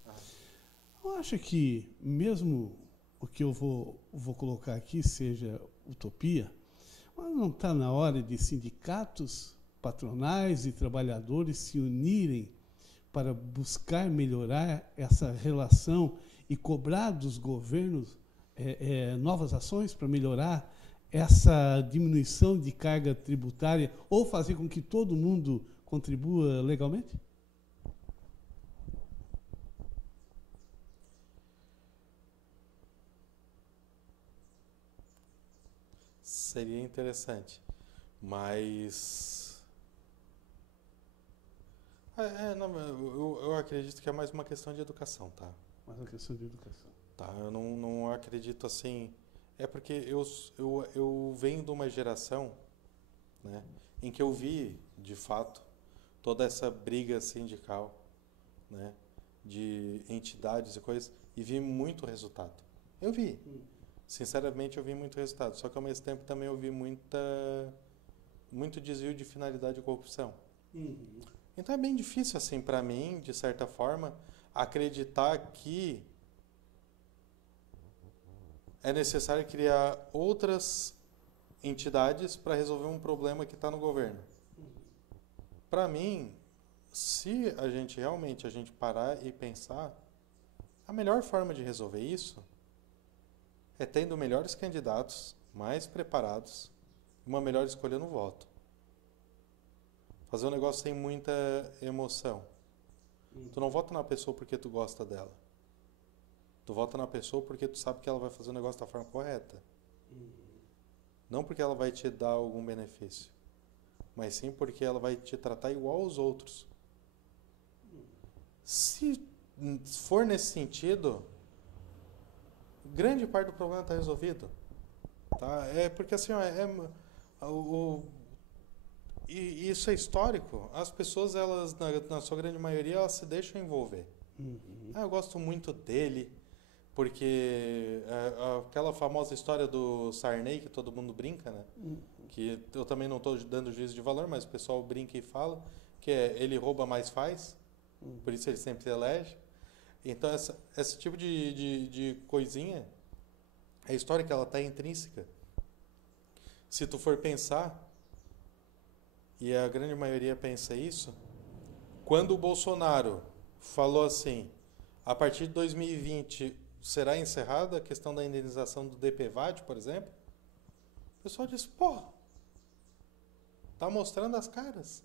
Eu acho que mesmo o que eu vou colocar aqui seja utopia, mas não está na hora de sindicatos, patronais e trabalhadores se unirem para buscar melhorar essa relação e cobrar dos governos novas ações para melhorar essa diminuição de carga tributária ou fazer com que todo mundo contribua legalmente? Seria interessante, mas eu acredito que é mais uma questão de educação, tá? Mais uma questão de educação. Tá, eu não acredito assim. É porque eu venho de uma geração, né, em que eu vi, de fato, toda essa briga sindical, né, de entidades e coisas, e vi muito resultado. Eu vi. Sinceramente, eu vi muito resultado. Só que, ao mesmo tempo, também eu vi muito desvio de finalidade e corrupção. Então é bem difícil, assim, para mim, de certa forma, acreditar que é necessário criar outras entidades para resolver um problema que está no governo. Para mim, se a gente realmente parar e pensar, a melhor forma de resolver isso é tendo melhores candidatos, mais preparados, uma melhor escolha no voto. Fazer um negócio sem muita emoção. Tu não vota na pessoa porque tu gosta dela. Tu vota na pessoa porque tu sabe que ela vai fazer o negócio da forma correta. Não porque ela vai te dar algum benefício, mas sim porque ela vai te tratar igual aos outros. Se for nesse sentido, grande parte do problema está resolvido. Tá? É porque assim, e isso é histórico. As pessoas, elas, na sua grande maioria, elas se deixam envolver. Eu gosto muito dele, porque aquela famosa história do Sarney, que todo mundo brinca, né? Que eu também não estou dando juízo de valor, mas o pessoal brinca e fala, que é ele rouba mais faz, por isso ele sempre se elege. Então, esse tipo de coisinha, a história que ela está intrínseca. Se tu for pensar, e a grande maioria pensa isso, quando o Bolsonaro falou assim, a partir de 2020 será encerrada a questão da indenização do DPVAT, por exemplo, o pessoal disse, pô, tá mostrando as caras.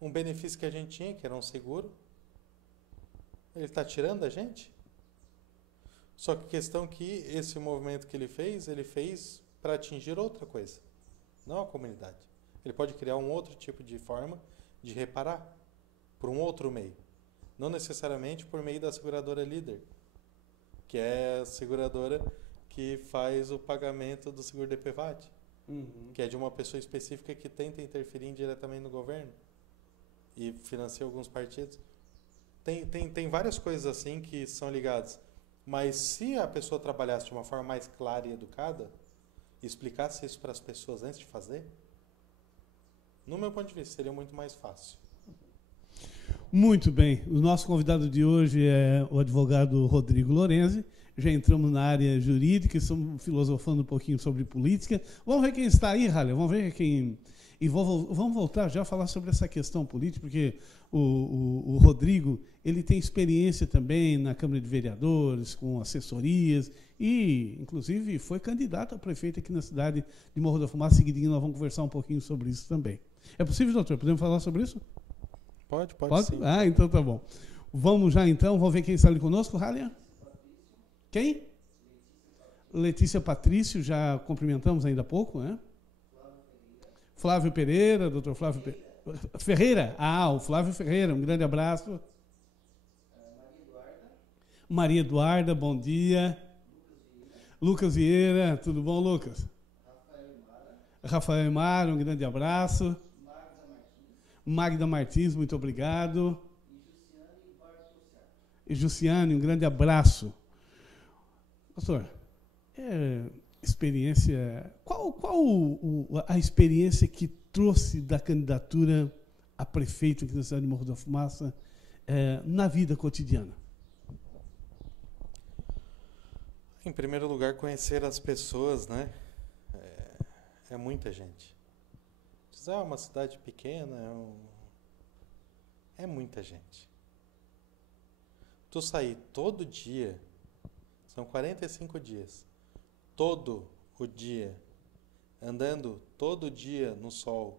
Um benefício que a gente tinha, que era um seguro, ele está tirando da gente? Só que a questão é que esse movimento que ele fez para atingir outra coisa, não a comunidade. Ele pode criar um outro tipo de forma de reparar por um outro meio. Não necessariamente por meio da seguradora líder, que é a seguradora que faz o pagamento do seguro DPVAT, que é de uma pessoa específica que tenta interferir indiretamente no governo e financia alguns partidos. Tem várias coisas assim que são ligadas. Mas se a pessoa trabalhasse de uma forma mais clara e educada, e explicasse isso para as pessoas antes de fazer, no meu ponto de vista, seria muito mais fácil. Muito bem. O nosso convidado de hoje é o advogado Rodrigo Lorenzi. Já entramos na área jurídica, estamos filosofando um pouquinho sobre política. Vamos ver quem está aí, Halle. Vamos ver quem... E vamos voltar já a falar sobre essa questão política, porque o Rodrigo, ele tem experiência também na Câmara de Vereadores, com assessorias, e, inclusive, foi candidato a prefeito aqui na cidade de Morro da Fumaça. Seguidinho, nós vamos conversar um pouquinho sobre isso também. É possível, doutor? Podemos falar sobre isso? Pode sim. Ah, então tá bom. Vamos já, então. Vamos ver quem está ali conosco, Halle? Quem? Letícia Patrício, já cumprimentamos ainda há pouco, né? Flávio Pereira, doutor Flávio Ferreira. Ah, o Flávio Ferreira, um grande abraço. Maria Eduarda, bom dia. Lucas Vieira, tudo bom, Lucas? Rafael Emara, um grande abraço. Magda Martins, muito obrigado. E Jussiane, um grande abraço. Pastor, experiência. Qual a experiência que trouxe da candidatura a prefeito aqui na cidade de Morro da Fumaça na vida cotidiana? Em primeiro lugar, conhecer as pessoas, né? É muita gente. É uma cidade pequena, é muita gente. Tu sair todo dia, são 45 dias, todo o dia, andando todo dia no sol,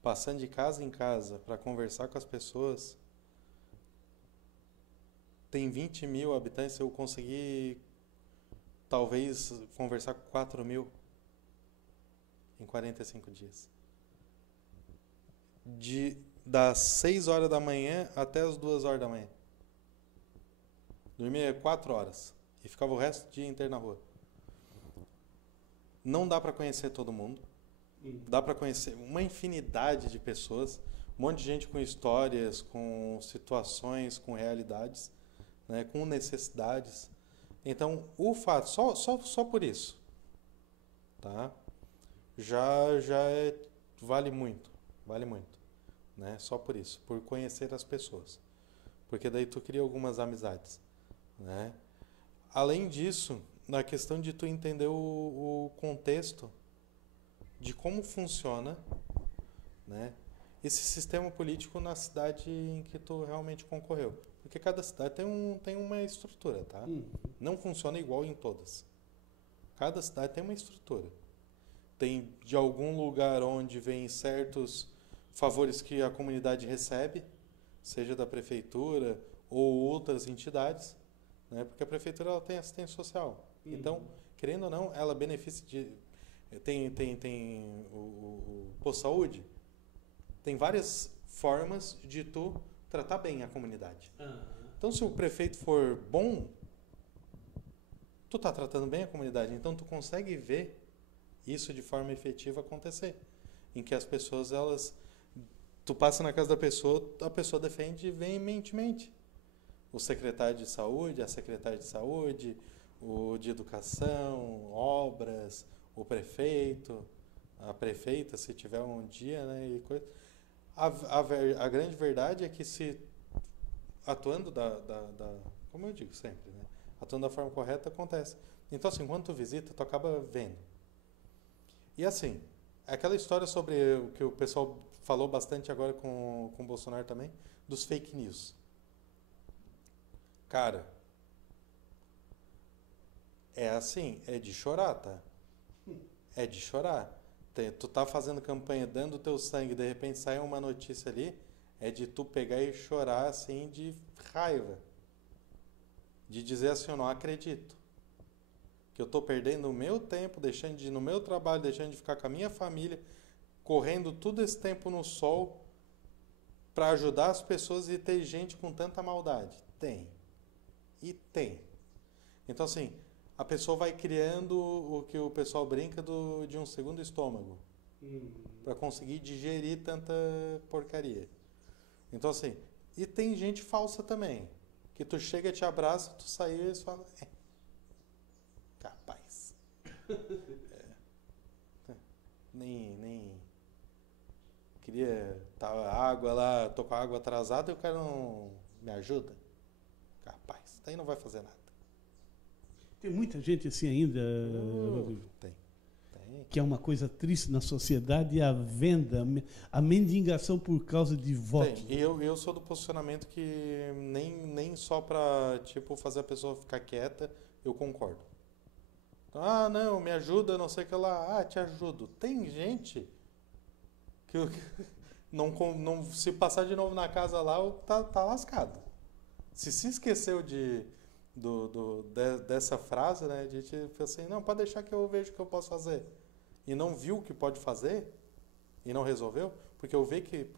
passando de casa em casa para conversar com as pessoas. Tem 20 mil habitantes, eu consegui talvez conversar com 4 mil em 45 dias. Das 6 horas da manhã até as 2 horas da manhã. Dormia 4 horas e ficava o resto do dia inteiro na rua. Não dá para conhecer todo mundo. Dá para conhecer uma infinidade de pessoas, um monte de gente com histórias, com situações, com realidades, né, com necessidades. Então, o fato, só por isso, tá? Já vale muito, vale muito. né? Só por isso, por conhecer as pessoas. Porque daí tu cria algumas amizades, né? Além disso, na questão de tu entender o contexto de como funciona, né, esse sistema político na cidade em que tu realmente concorreu. Porque cada cidade tem uma estrutura, tá? Não funciona igual em todas. Cada cidade tem uma estrutura. Tem de algum lugar onde vem certos favores que a comunidade recebe, seja da prefeitura ou outras entidades, né? Porque a prefeitura ela tem assistência social. Então, querendo ou não, ela beneficia de... Tem o posto de saúde, tem várias formas de tu tratar bem a comunidade. Então, se o prefeito for bom, tu tá tratando bem a comunidade. Então, tu consegue ver isso de forma efetiva acontecer. Em que as pessoas, tu passa na casa da pessoa, a pessoa defende veementemente. O secretário de saúde, a secretária de saúde, o de educação, obras, o prefeito, a prefeita, se tiver um dia, né, e coisa. A grande verdade é que se atuando como eu digo sempre, né, atuando da forma correta, acontece. Então, assim, quando tu visita, tu acaba vendo. E assim, aquela história sobre o que o pessoal falou bastante agora com o Bolsonaro também, dos fake news. Cara, é assim, é de chorar, tá? É de chorar. Tu tá fazendo campanha, dando teu sangue, de repente sai uma notícia ali, é de tu pegar e chorar assim de raiva. De dizer assim, eu não acredito. Que eu tô perdendo o meu tempo, deixando de ir no meu trabalho, deixando de ficar com a minha família, correndo todo esse tempo no sol para ajudar as pessoas e ter gente com tanta maldade. Tem. E tem. Então, assim, a pessoa vai criando o que o pessoal brinca de um segundo estômago para conseguir digerir tanta porcaria. Então, assim, e tem gente falsa também, que tu chega, te abraça, tu sai e eles falam, capaz. Nem queria água lá, tô com a água atrasada e o cara não me ajuda. Capaz, daí não vai fazer nada. Tem muita gente assim ainda, Rodrigo. Tem. Que é uma coisa triste na sociedade, a venda, a mendigação por causa de votos. Tem. E eu sou do posicionamento que nem só para tipo, fazer a pessoa ficar quieta, eu concordo. Então, não, me ajuda, não sei o que lá. Te ajudo. Tem gente que não se passar de novo na casa lá, tá lascado. Se esqueceu dessa frase, né? De tipo assim, não, pode deixar que eu vejo o que eu posso fazer. E não viu o que pode fazer e não resolveu, porque eu vejo que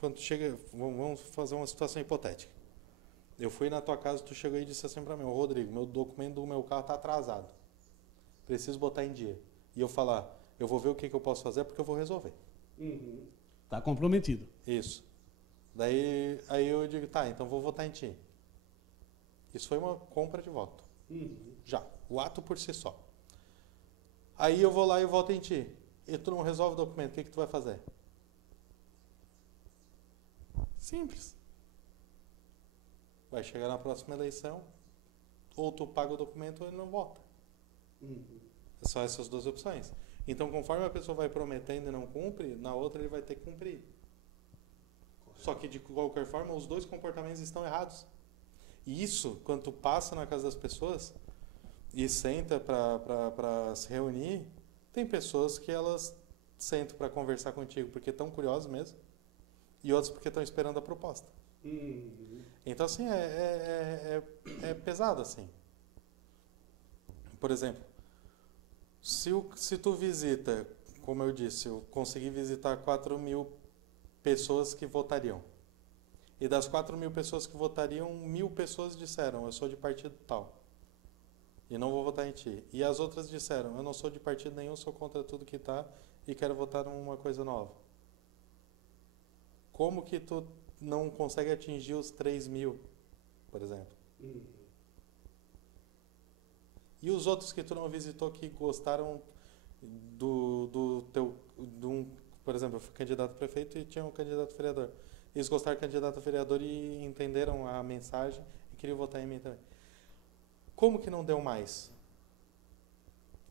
quando chega, vamos fazer uma situação hipotética. Eu fui na tua casa, tu chegou e disse assim para mim, Rodrigo, meu documento do meu carro tá atrasado. Preciso botar em dia. E eu falar, eu vou ver o que eu posso fazer porque eu vou resolver. Tá comprometido. Isso. Aí eu digo, tá, então vou votar em ti. Isso foi uma compra de voto. Já. O ato por si só. Aí eu vou lá e voto em ti. E tu não resolve o documento, o que tu vai fazer? Simples. Vai chegar na próxima eleição, ou tu paga o documento ou ele não vota. São essas duas opções. Então, conforme a pessoa vai prometendo e não cumpre, na outra ele vai ter que cumprir. Só que, de qualquer forma, os dois comportamentos estão errados. E isso, quando tu passa na casa das pessoas e senta para se reunir, tem pessoas que elas sentam para conversar contigo porque estão curiosas mesmo, e outras porque estão esperando a proposta. Então, assim, é pesado, assim. Por exemplo, se tu visita, como eu disse, eu consegui visitar 4.000 pessoas que votariam. E das 4.000 pessoas que votariam, 1.000 pessoas disseram, eu sou de partido tal. E não vou votar em ti. E as outras disseram, eu não sou de partido nenhum, sou contra tudo que está e quero votar numa coisa nova. Como que tu não consegue atingir os 3.000, por exemplo? E os outros que tu não visitou que gostaram de um por exemplo, eu fui candidato a prefeito e tinha um candidato a vereador. Eles gostaram do candidato a vereador e entenderam a mensagem e queriam votar em mim também. Como que não deu mais?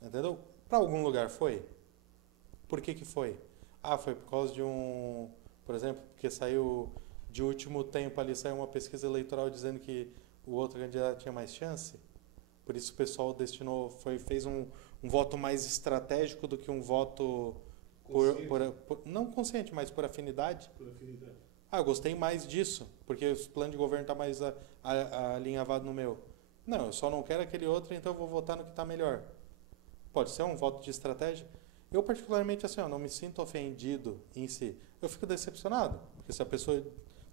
Entendeu? Para algum lugar foi? Por que foi? Ah, foi por causa de por exemplo, porque saiu de último tempo ali, saiu uma pesquisa eleitoral dizendo que o outro candidato tinha mais chance? Por isso o pessoal fez um voto mais estratégico do que um voto não consciente, mas por afinidade. Por afinidade. Ah, eu gostei mais disso, porque o plano de governo está mais alinhavado no meu. Não, eu só não quero aquele outro, então eu vou votar no que está melhor. Pode ser um voto de estratégia. Eu, particularmente, assim, não me sinto ofendido em si. Eu fico decepcionado, porque se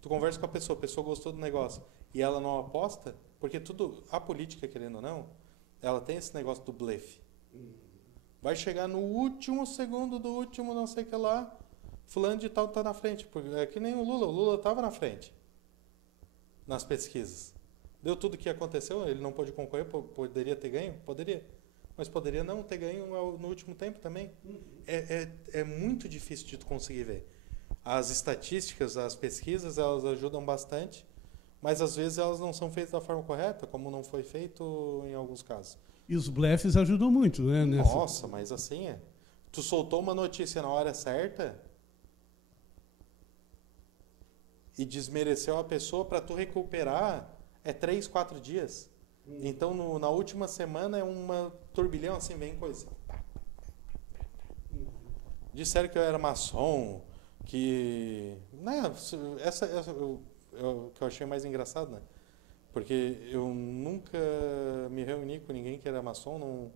tu conversa com a pessoa gostou do negócio e ela não aposta, porque a política, querendo ou não, ela tem esse negócio do blefe. Vai chegar no último segundo do último não sei o que lá, fulano de tal está na frente. Porque é que nem o Lula estava na frente nas pesquisas. Deu tudo o que aconteceu, ele não pôde concorrer, poderia ter ganho? Poderia. Mas poderia não ter ganho no último tempo também. É muito difícil de tu conseguir ver. As estatísticas, as pesquisas, elas ajudam bastante, mas às vezes elas não são feitas da forma correta, como não foi feito em alguns casos. E os blefes ajudam muito, né? Nossa, mas assim tu soltou uma notícia na hora certa e desmereceu a pessoa para tu recuperar 3, 4 dias. Então, na última semana é uma turbilhão, assim, vem coisa. Disseram que eu era maçom, que... Né, essa o que eu achei mais engraçado, né? Porque eu nunca me reuni com ninguém que era maçom. Não...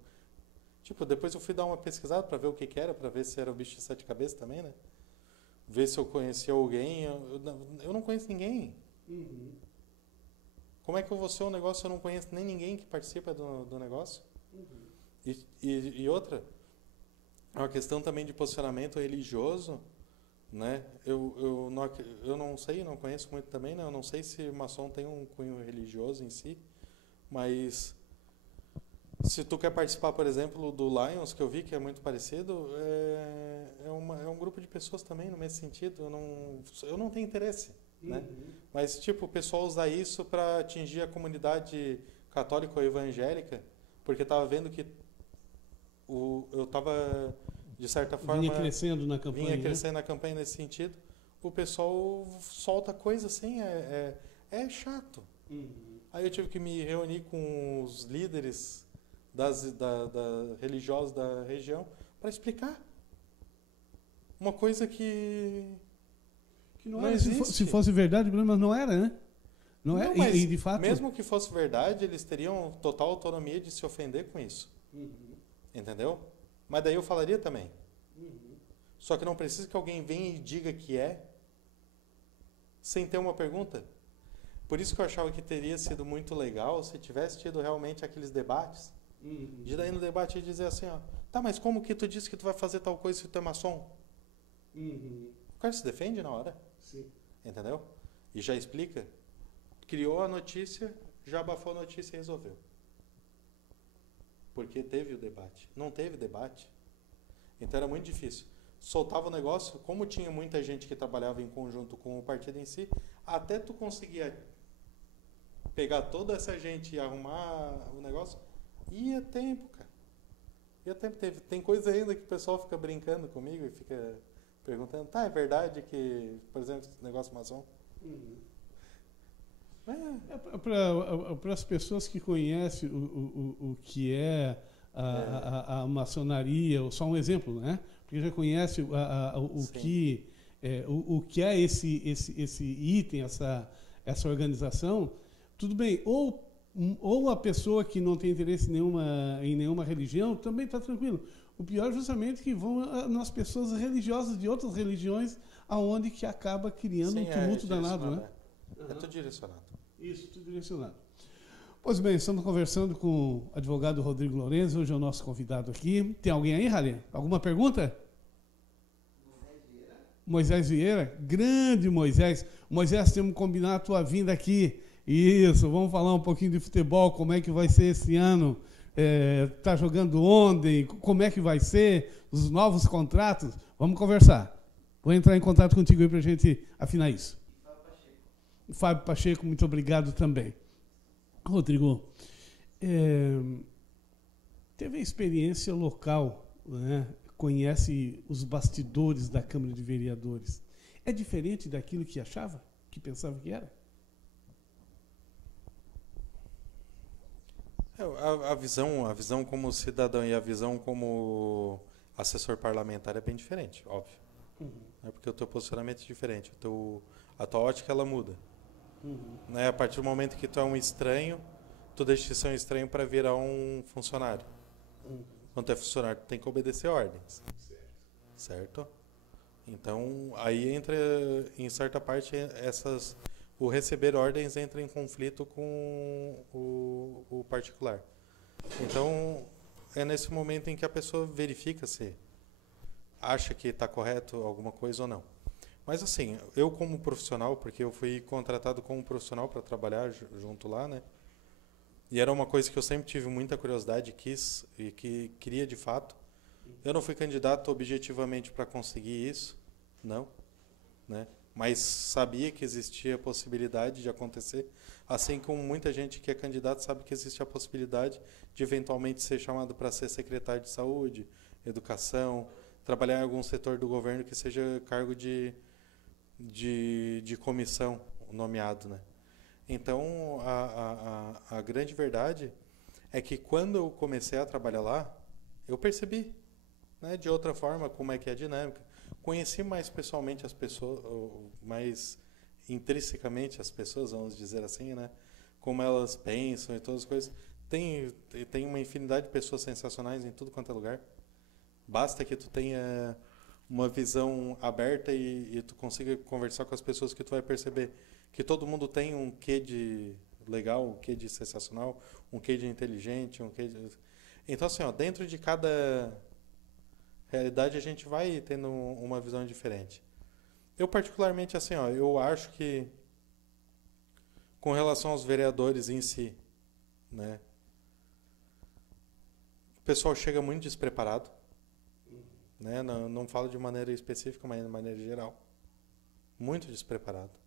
Tipo, depois eu fui dar uma pesquisada para ver o que era, para ver se era o bicho de 7 cabeças também, né? Ver se eu conhecia alguém. Eu não conheço ninguém. Como é que eu vou ser um negócio se eu não conheço nem ninguém que participa do negócio? E outra, é uma questão também de posicionamento religioso, né? Eu não sei, não conheço muito também, né? Eu não sei se maçom tem um cunho religioso em si, mas se tu quer participar, por exemplo, do Lions, que eu vi que é muito parecido, é um grupo de pessoas também no mesmo sentido. Eu não tenho interesse. Né? Mas, tipo, o pessoal usa isso para atingir a comunidade católica ou evangélica, porque estava vendo que eu estava, de certa forma... Vinha crescendo na campanha. Vinha crescendo na campanha nesse sentido. O pessoal solta coisa assim, é chato. Aí eu tive que me reunir com os líderes religiosos da região para explicar uma coisa que não era, se fosse verdade, mas não era, né? Não é, mas e de fato... mesmo que fosse verdade, eles teriam total autonomia de se ofender com isso. Entendeu? Mas daí eu falaria também. Só que não precisa que alguém venha e diga que sem ter uma pergunta. Por isso que eu achava que teria sido muito legal se tivesse tido realmente aqueles debates. De daí no debate e dizer assim, tá, mas como que tu disse que tu vai fazer tal coisa se tu é maçom? O cara se defende na hora. Sim. Entendeu? E já explica. Criou a notícia, já abafou a notícia e resolveu. Porque teve o debate. Não teve debate. Então era muito difícil. Soltava o negócio, como tinha muita gente que trabalhava em conjunto com o partido em si, até tu conseguia pegar toda essa gente e arrumar o negócio, ia tempo, cara. Ia tempo. Tem coisa ainda que o pessoal fica brincando comigo e fica... perguntando, é verdade que, por exemplo, esse negócio maçom? Para as pessoas que conhecem o que é a maçonaria, só um exemplo, né? Porque já conhece o que é esse item, essa organização, tudo bem. Ou a pessoa que não tem interesse em nenhuma religião também está tranquilo. O pior é justamente que vão nas pessoas religiosas de outras religiões, aonde que acaba criando um tumulto danado, né? É tudo direcionado. Isso, tudo direcionado. Pois bem, estamos conversando com o advogado Rodrigo Lourenço, hoje é o nosso convidado aqui. Tem alguém aí, Rally? Alguma pergunta? Moisés Vieira? Grande Moisés. Moisés, temos que combinar a tua vinda aqui. Isso, vamos falar um pouquinho de futebol, como é que vai ser esse ano. Tá jogando onde, como é que vai ser, os novos contratos, vamos conversar. Vou entrar em contato contigo aí para a gente afinar isso. Fábio Pacheco, muito obrigado também. Rodrigo, teve experiência local, né? Conhece os bastidores da Câmara de Vereadores. É diferente daquilo que achava, que pensava que era? A visão como cidadão e a visão como assessor parlamentar é bem diferente, óbvio. É porque o teu posicionamento é diferente, a tua ótica ela muda. Né? A partir do momento que tu é um estranho, tu deixa de ser um estranho para virar um funcionário. Quando tu é funcionário, tu tem que obedecer ordens. Certo? Então, aí entra, em certa parte, o receber ordens entra em conflito com o particular. Então, é nesse momento em que a pessoa verifica se acha que está correto alguma coisa ou não. Mas assim, eu como profissional, porque eu fui contratado como profissional para trabalhar junto lá, né? E era uma coisa que eu sempre tive muita curiosidade, quis e que queria de fato. Eu não fui candidato objetivamente para conseguir isso, não, né? Mas sabia que existia a possibilidade de acontecer, assim como muita gente que é candidato sabe que existe a possibilidade de eventualmente ser chamado para ser secretário de saúde, educação, trabalhar em algum setor do governo que seja cargo de comissão nomeado, né? Então, a grande verdade é que quando eu comecei a trabalhar lá, eu percebi, né, de outra forma como é que é a dinâmica. Conheci mais pessoalmente as pessoas, mais intrinsecamente as pessoas, vamos dizer assim, né? Como elas pensam e todas as coisas. Tem uma infinidade de pessoas sensacionais em tudo quanto é lugar. Basta que tu tenha uma visão aberta e tu consiga conversar com as pessoas que tu vai perceber que todo mundo tem um quê de legal, um quê de sensacional, um quê de inteligente, um quê de... Então, assim, ó, dentro de cada realidade a gente vai tendo uma visão diferente. Eu particularmente, assim, ó, eu acho que com relação aos vereadores em si, né, o pessoal chega muito despreparado, né, não falo de maneira específica, mas de maneira geral, muito despreparado.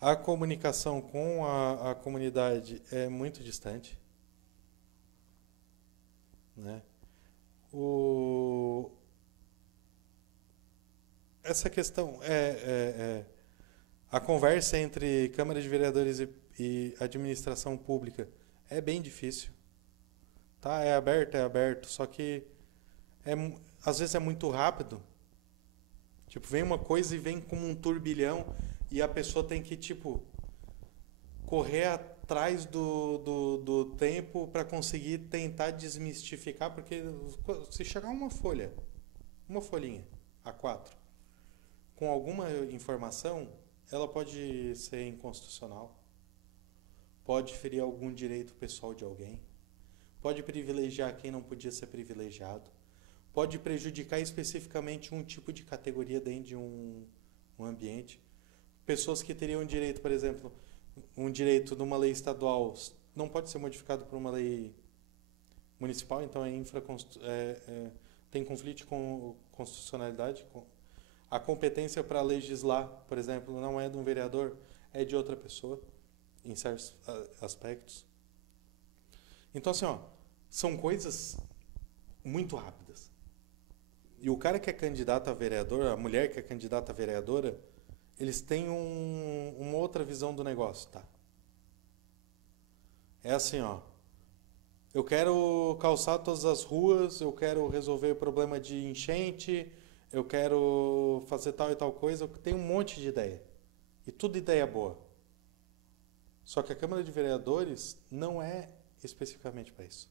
A comunicação com a comunidade é muito distante, né? Essa questão a conversa entre Câmara de Vereadores e administração pública é bem difícil, tá? É aberto, só que às vezes é muito rápido. Tipo, vem uma coisa e vem como um turbilhão e a pessoa tem que, tipo, correr atrás do tempo para conseguir tentar desmistificar, porque se chegar uma folhinha A4, com alguma informação, ela pode ser inconstitucional, pode ferir algum direito pessoal de alguém, pode privilegiar quem não podia ser privilegiado, pode prejudicar especificamente um tipo de categoria dentro de um ambiente. Pessoas que teriam direito, por exemplo, um direito de uma lei estadual não pode ser modificado por uma lei municipal, então tem conflito com constitucionalidade. A competência para legislar, por exemplo, não é de um vereador, é de outra pessoa, em certos aspectos. Então, assim, ó, são coisas muito rápidas. E o cara que é candidato a vereador, a mulher que é candidata a vereadora, eles têm uma outra visão do negócio, tá? É assim, ó. Eu quero calçar todas as ruas, eu quero resolver o problema de enchente, eu quero fazer tal e tal coisa. Eu tenho um monte de ideia. E tudo ideia boa. Só que a Câmara de Vereadores não é especificamente para isso.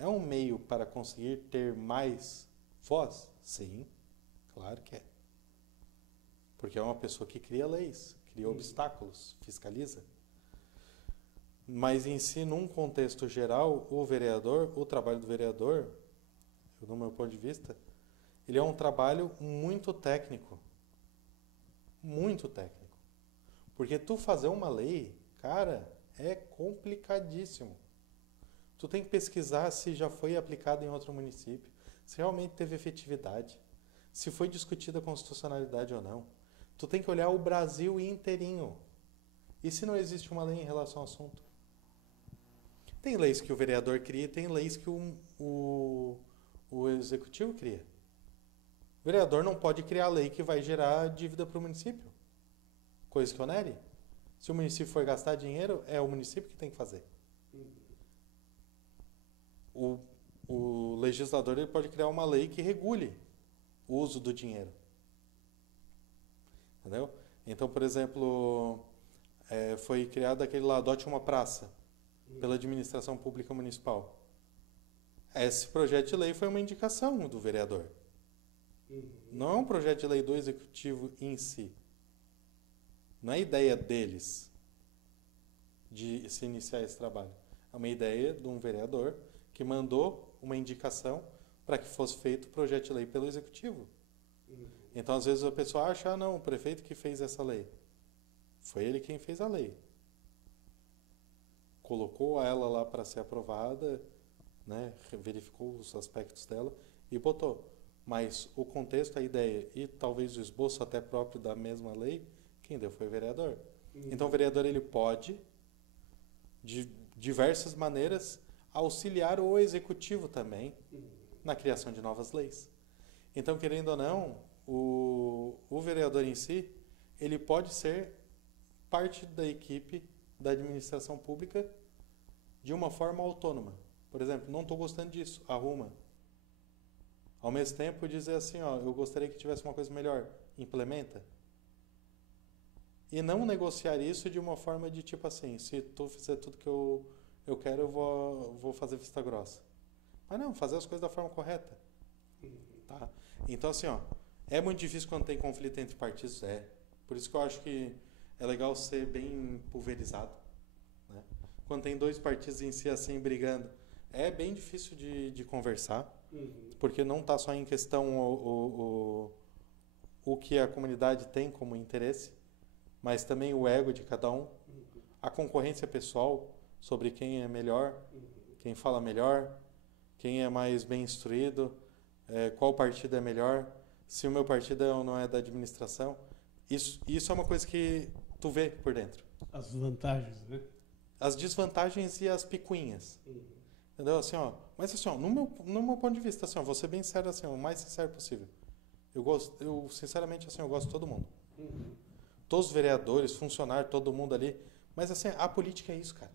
É um meio para conseguir ter mais voz? Sim, claro que é. Porque é uma pessoa que cria leis, cria obstáculos, fiscaliza. Mas em si, num contexto geral, o trabalho do vereador, do meu ponto de vista, ele é um trabalho muito técnico. Muito técnico. Porque tu fazer uma lei, cara, é complicadíssimo. Tu tem que pesquisar se já foi aplicado em outro município, se realmente teve efetividade, se foi discutida a constitucionalidade ou não. Tu tem que olhar o Brasil inteirinho. E se não existe uma lei em relação ao assunto? Tem leis que o vereador cria e tem leis que o executivo cria. O vereador não pode criar lei que vai gerar dívida para o município. Coisa que onere. Se o município for gastar dinheiro, é o município que tem que fazer. O legislador ele pode criar uma lei que regule o uso do dinheiro. Entendeu? Então, por exemplo, foi criado aquele lá, adote uma praça, pela administração pública municipal. Esse projeto de lei foi uma indicação do vereador. Não é um projeto de lei do executivo em si. Não é ideia deles de se iniciar esse trabalho. É uma ideia de um vereador que mandou uma indicação para que fosse feito o projeto de lei pelo executivo. Então, às vezes, a pessoa acha, não, o prefeito que fez essa lei. Foi ele quem fez a lei. Colocou ela lá para ser aprovada, né, verificou os aspectos dela e botou. Mas o contexto, a ideia e talvez o esboço até próprio da mesma lei, quem deu foi o vereador. Então, o vereador ele pode, de diversas maneiras, auxiliar o executivo também na criação de novas leis. Então, querendo ou não, o vereador em si, ele pode ser parte da equipe da administração pública de uma forma autônoma. Por exemplo, não estou gostando disso, arruma. Ao mesmo tempo, dizer assim, ó, eu gostaria que tivesse uma coisa melhor, implementa. E não negociar isso de uma forma de tipo assim, se tu fizer tudo que eu quero, eu vou fazer vista grossa. Mas não, fazer as coisas da forma correta. Tá? Então, assim, ó, é muito difícil quando tem conflito entre partidos, Por isso que eu acho que é legal ser bem pulverizado. Né? Quando tem dois partidos em si assim brigando, é bem difícil de conversar, porque não está só em questão o que a comunidade tem como interesse, mas também o ego de cada um, a concorrência pessoal sobre quem é melhor, quem fala melhor, quem é mais bem instruído, qual partido é melhor, se o meu partido é ou não é da administração. Isso é uma coisa que tu vê por dentro. As vantagens, né? As desvantagens e as picuinhas. Entendeu? Assim, ó, mas assim, ó, no meu ponto de vista, assim, ó, vou ser bem sincero, assim, ó, o mais sincero possível. Eu sinceramente, assim, eu gosto de todo mundo. Todos os vereadores, funcionários, todo mundo ali. Mas assim, a política é isso, cara.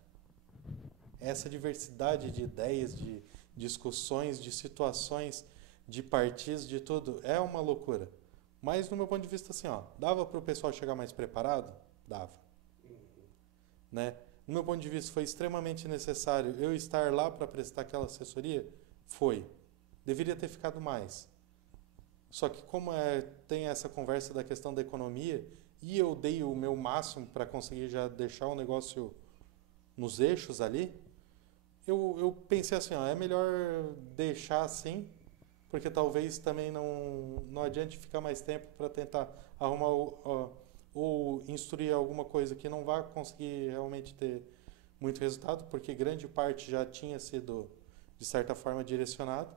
Essa diversidade de ideias, de discussões, de situações, de partidos, de tudo, é uma loucura. Mas no meu ponto de vista, assim, ó, dava para o pessoal chegar mais preparado? Dava. Né? No meu ponto de vista, foi extremamente necessário eu estar lá para prestar aquela assessoria? Foi. Deveria ter ficado mais. Só que como tem essa conversa da questão da economia, e eu dei o meu máximo para conseguir já deixar o negócio nos eixos ali, eu pensei assim, ó, é melhor deixar assim, porque talvez também não adiante ficar mais tempo para tentar arrumar ou instruir alguma coisa que não vai conseguir realmente ter muito resultado, porque grande parte já tinha sido, de certa forma, direcionado.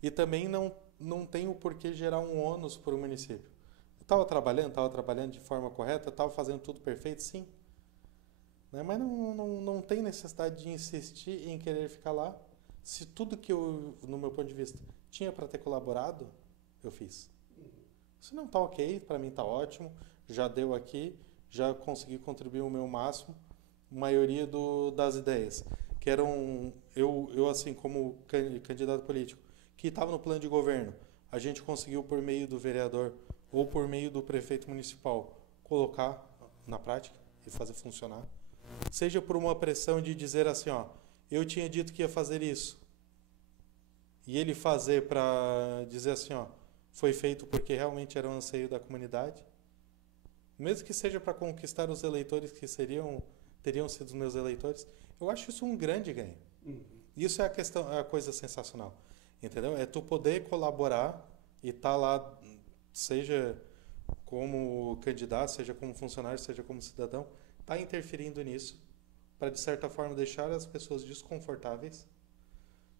E também não tem o porquê gerar um ônus para o município. Estava trabalhando de forma correta, estava fazendo tudo perfeito, sim. Né? Mas não tem necessidade de insistir em querer ficar lá, se tudo que eu, no meu ponto de vista, tinha para ter colaborado, eu fiz. Se não está ok, para mim está ótimo, já deu aqui, já consegui contribuir o meu máximo, maioria das ideias, que eram, eu assim, como candidato político, que estava no plano de governo, a gente conseguiu por meio do vereador ou por meio do prefeito municipal colocar na prática e fazer funcionar. Seja por uma pressão de dizer assim, ó, eu tinha dito que ia fazer isso. E ele fazer para dizer assim, ó, foi feito porque realmente era um anseio da comunidade. Mesmo que seja para conquistar os eleitores que teriam sido os meus eleitores, eu acho isso um grande ganho. Isso é a coisa sensacional. Entendeu? É tu poder colaborar e estar lá, seja como candidato, seja como funcionário, seja como cidadão, tá interferindo nisso para, de certa forma, deixar as pessoas desconfortáveis,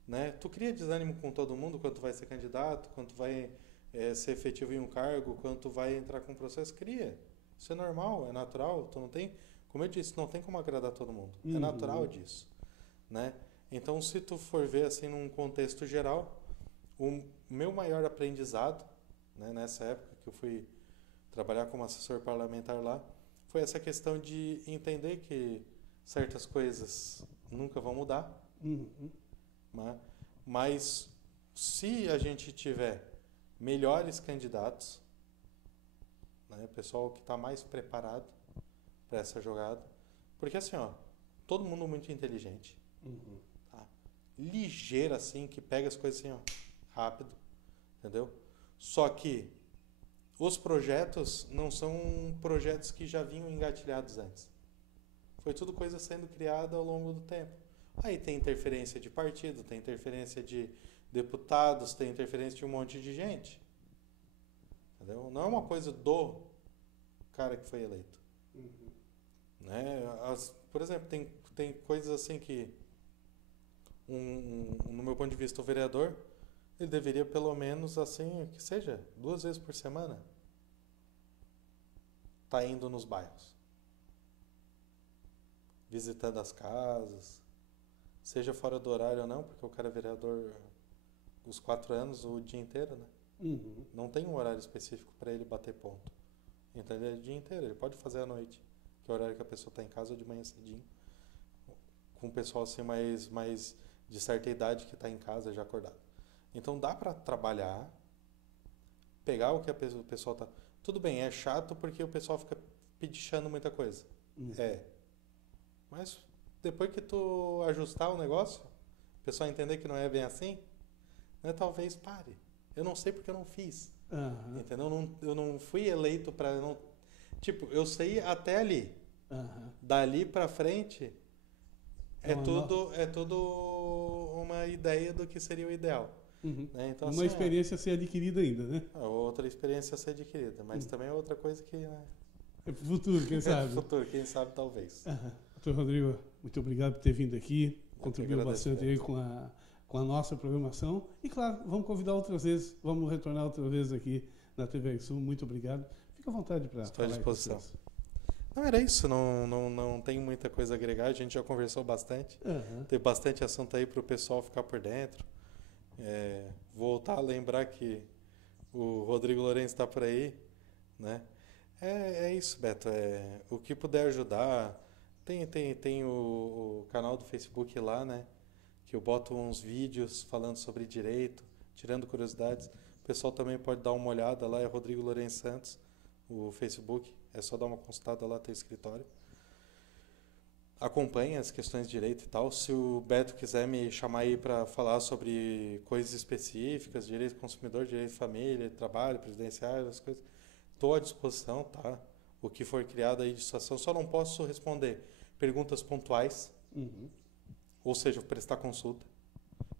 né? Tu cria desânimo com todo mundo quando tu vai ser candidato, quando tu vai ser efetivo em um cargo, quando tu vai entrar com um processo, cria. Isso é normal, é natural. Tu não tem, como eu disse, não tem como agradar todo mundo. É natural disso, né? Então, se tu for ver assim num contexto geral, o meu maior aprendizado, né, nessa época que eu fui trabalhar como assessor parlamentar lá, foi essa questão de entender que certas coisas nunca vão mudar, né? Mas se a gente tiver melhores candidatos, né, pessoal que está mais preparado para essa jogada, porque assim, ó, todo mundo muito inteligente, tá? Ligeiro assim, que pega as coisas assim, ó, rápido, entendeu? Só que os projetos não são projetos que já vinham engatilhados antes. Foi tudo coisa sendo criada ao longo do tempo. Aí tem interferência de partido, tem interferência de deputados, tem interferência de um monte de gente. Entendeu? Não é uma coisa do cara que foi eleito. Né? Por exemplo, tem coisas assim que, no meu ponto de vista, o vereador, ele deveria pelo menos, assim, que seja 2 vezes por semana, tá indo nos bairros, visitando as casas, seja fora do horário ou não, porque o cara é vereador os 4 anos, o dia inteiro, né? Não tem um horário específico para ele bater ponto. Então ele é o dia inteiro, ele pode fazer à noite, que é o horário que a pessoa está em casa, ou de manhã cedinho, com o pessoal assim mais de certa idade que está em casa já acordado. Então dá para trabalhar, pegar o que o pessoal tá... Tudo bem, é chato porque o pessoal fica pedichando muita coisa. Mas depois que tu ajustar o negócio, o pessoal entender que não é bem assim, né, talvez pare. Eu não sei porque eu não fiz. Entendeu? Eu não fui eleito para... Tipo, eu sei até ali. Dali para frente é tudo uma ideia do que seria o ideal. Né? Então, uma experiência a ser adquirida ainda, né? Outra experiência a ser adquirida, mas também é outra coisa que... Né? É pro futuro, quem sabe? É pro futuro, quem sabe, talvez. Doutor Rodrigo, muito obrigado por ter vindo aqui, contribuiu bastante aí com a nossa programação. E, claro, vamos convidar outras vezes, vamos retornar outras vezes aqui na TV Sul. Muito obrigado. Fica à vontade para falar. Estou à disposição. Não, era isso, não tem muita coisa a agregar, a gente já conversou bastante. Tem bastante assunto aí para o pessoal ficar por dentro. Voltar a lembrar que o Rodrigo Lourenço está por aí, né? É isso, Beto. O que puder ajudar. Tem o canal do Facebook lá, né? Que eu boto uns vídeos falando sobre direito, tirando curiosidades. O pessoal também pode dar uma olhada lá, é Rodrigo Lourenço Santos, o Facebook. É só dar uma consultada lá, tem escritório. Acompanhe as questões de direito e tal. Se o Beto quiser me chamar aí para falar sobre coisas específicas, direito do consumidor, direito de família, trabalho, previdenciário, as coisas, estou à disposição, tá? O que for criado aí de situação, só não posso responder perguntas pontuais, ou seja, prestar consulta.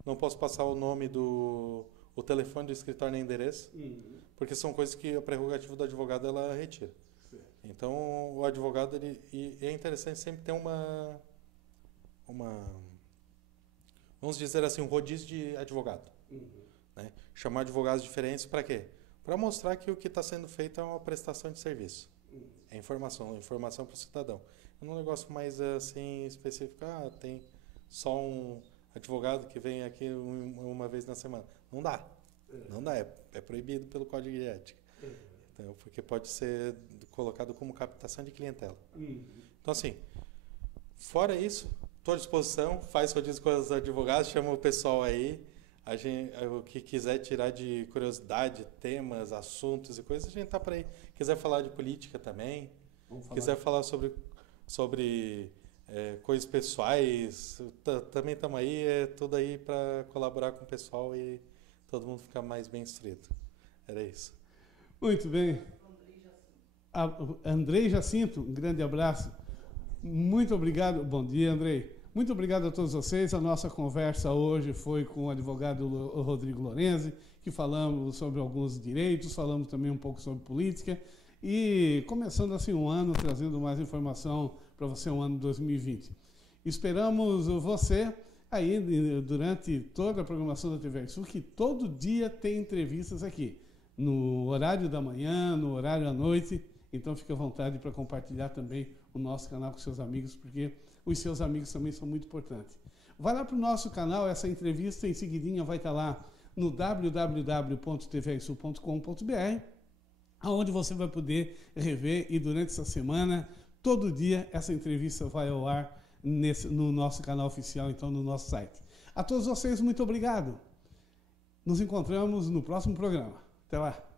Não posso passar o nome o telefone do escritório nem endereço, porque são coisas que a prerrogativa do advogado ela retira. Então, o advogado, e é interessante sempre ter uma, vamos dizer assim, um rodízio de advogado. Né? Chamar advogados diferentes para quê? Para mostrar que o que está sendo feito é uma prestação de serviço. É informação para o cidadão. É um negócio mais assim específico, tem só um advogado que vem aqui uma vez na semana. Não dá. Não dá, é proibido pelo Código de Ética. Então, porque pode ser colocado como captação de clientela. Então, assim, fora isso, estou à disposição, faz rodízio com os advogados, chama o pessoal aí. O que quiser tirar de curiosidade, temas, assuntos e coisas, a gente está por aí. Quiser falar de política também, quiser falar sobre coisas pessoais, também estamos aí, tudo aí para colaborar com o pessoal e todo mundo ficar mais bem instruído. Era isso. Muito bem. Andrei Jacinto, um grande abraço. Muito obrigado. Bom dia, Andrei. Muito obrigado a todos vocês. A nossa conversa hoje foi com o advogado Rodrigo Lourenço, que falamos sobre alguns direitos, falamos também um pouco sobre política e começando assim um ano, trazendo mais informação para você, um ano 2020. Esperamos você aí durante toda a programação da TV Sul, que todo dia tem entrevistas aqui, no horário da manhã, no horário à noite. Então fique à vontade para compartilhar também o nosso canal com seus amigos, porque os seus amigos também são muito importantes. Vai lá para o nosso canal, essa entrevista em seguidinha vai estar lá no www.tvsul.com.br, onde você vai poder rever, e durante essa semana, todo dia, essa entrevista vai ao ar no nosso canal oficial, então no nosso site. A todos vocês, muito obrigado. Nos encontramos no próximo programa. Até lá.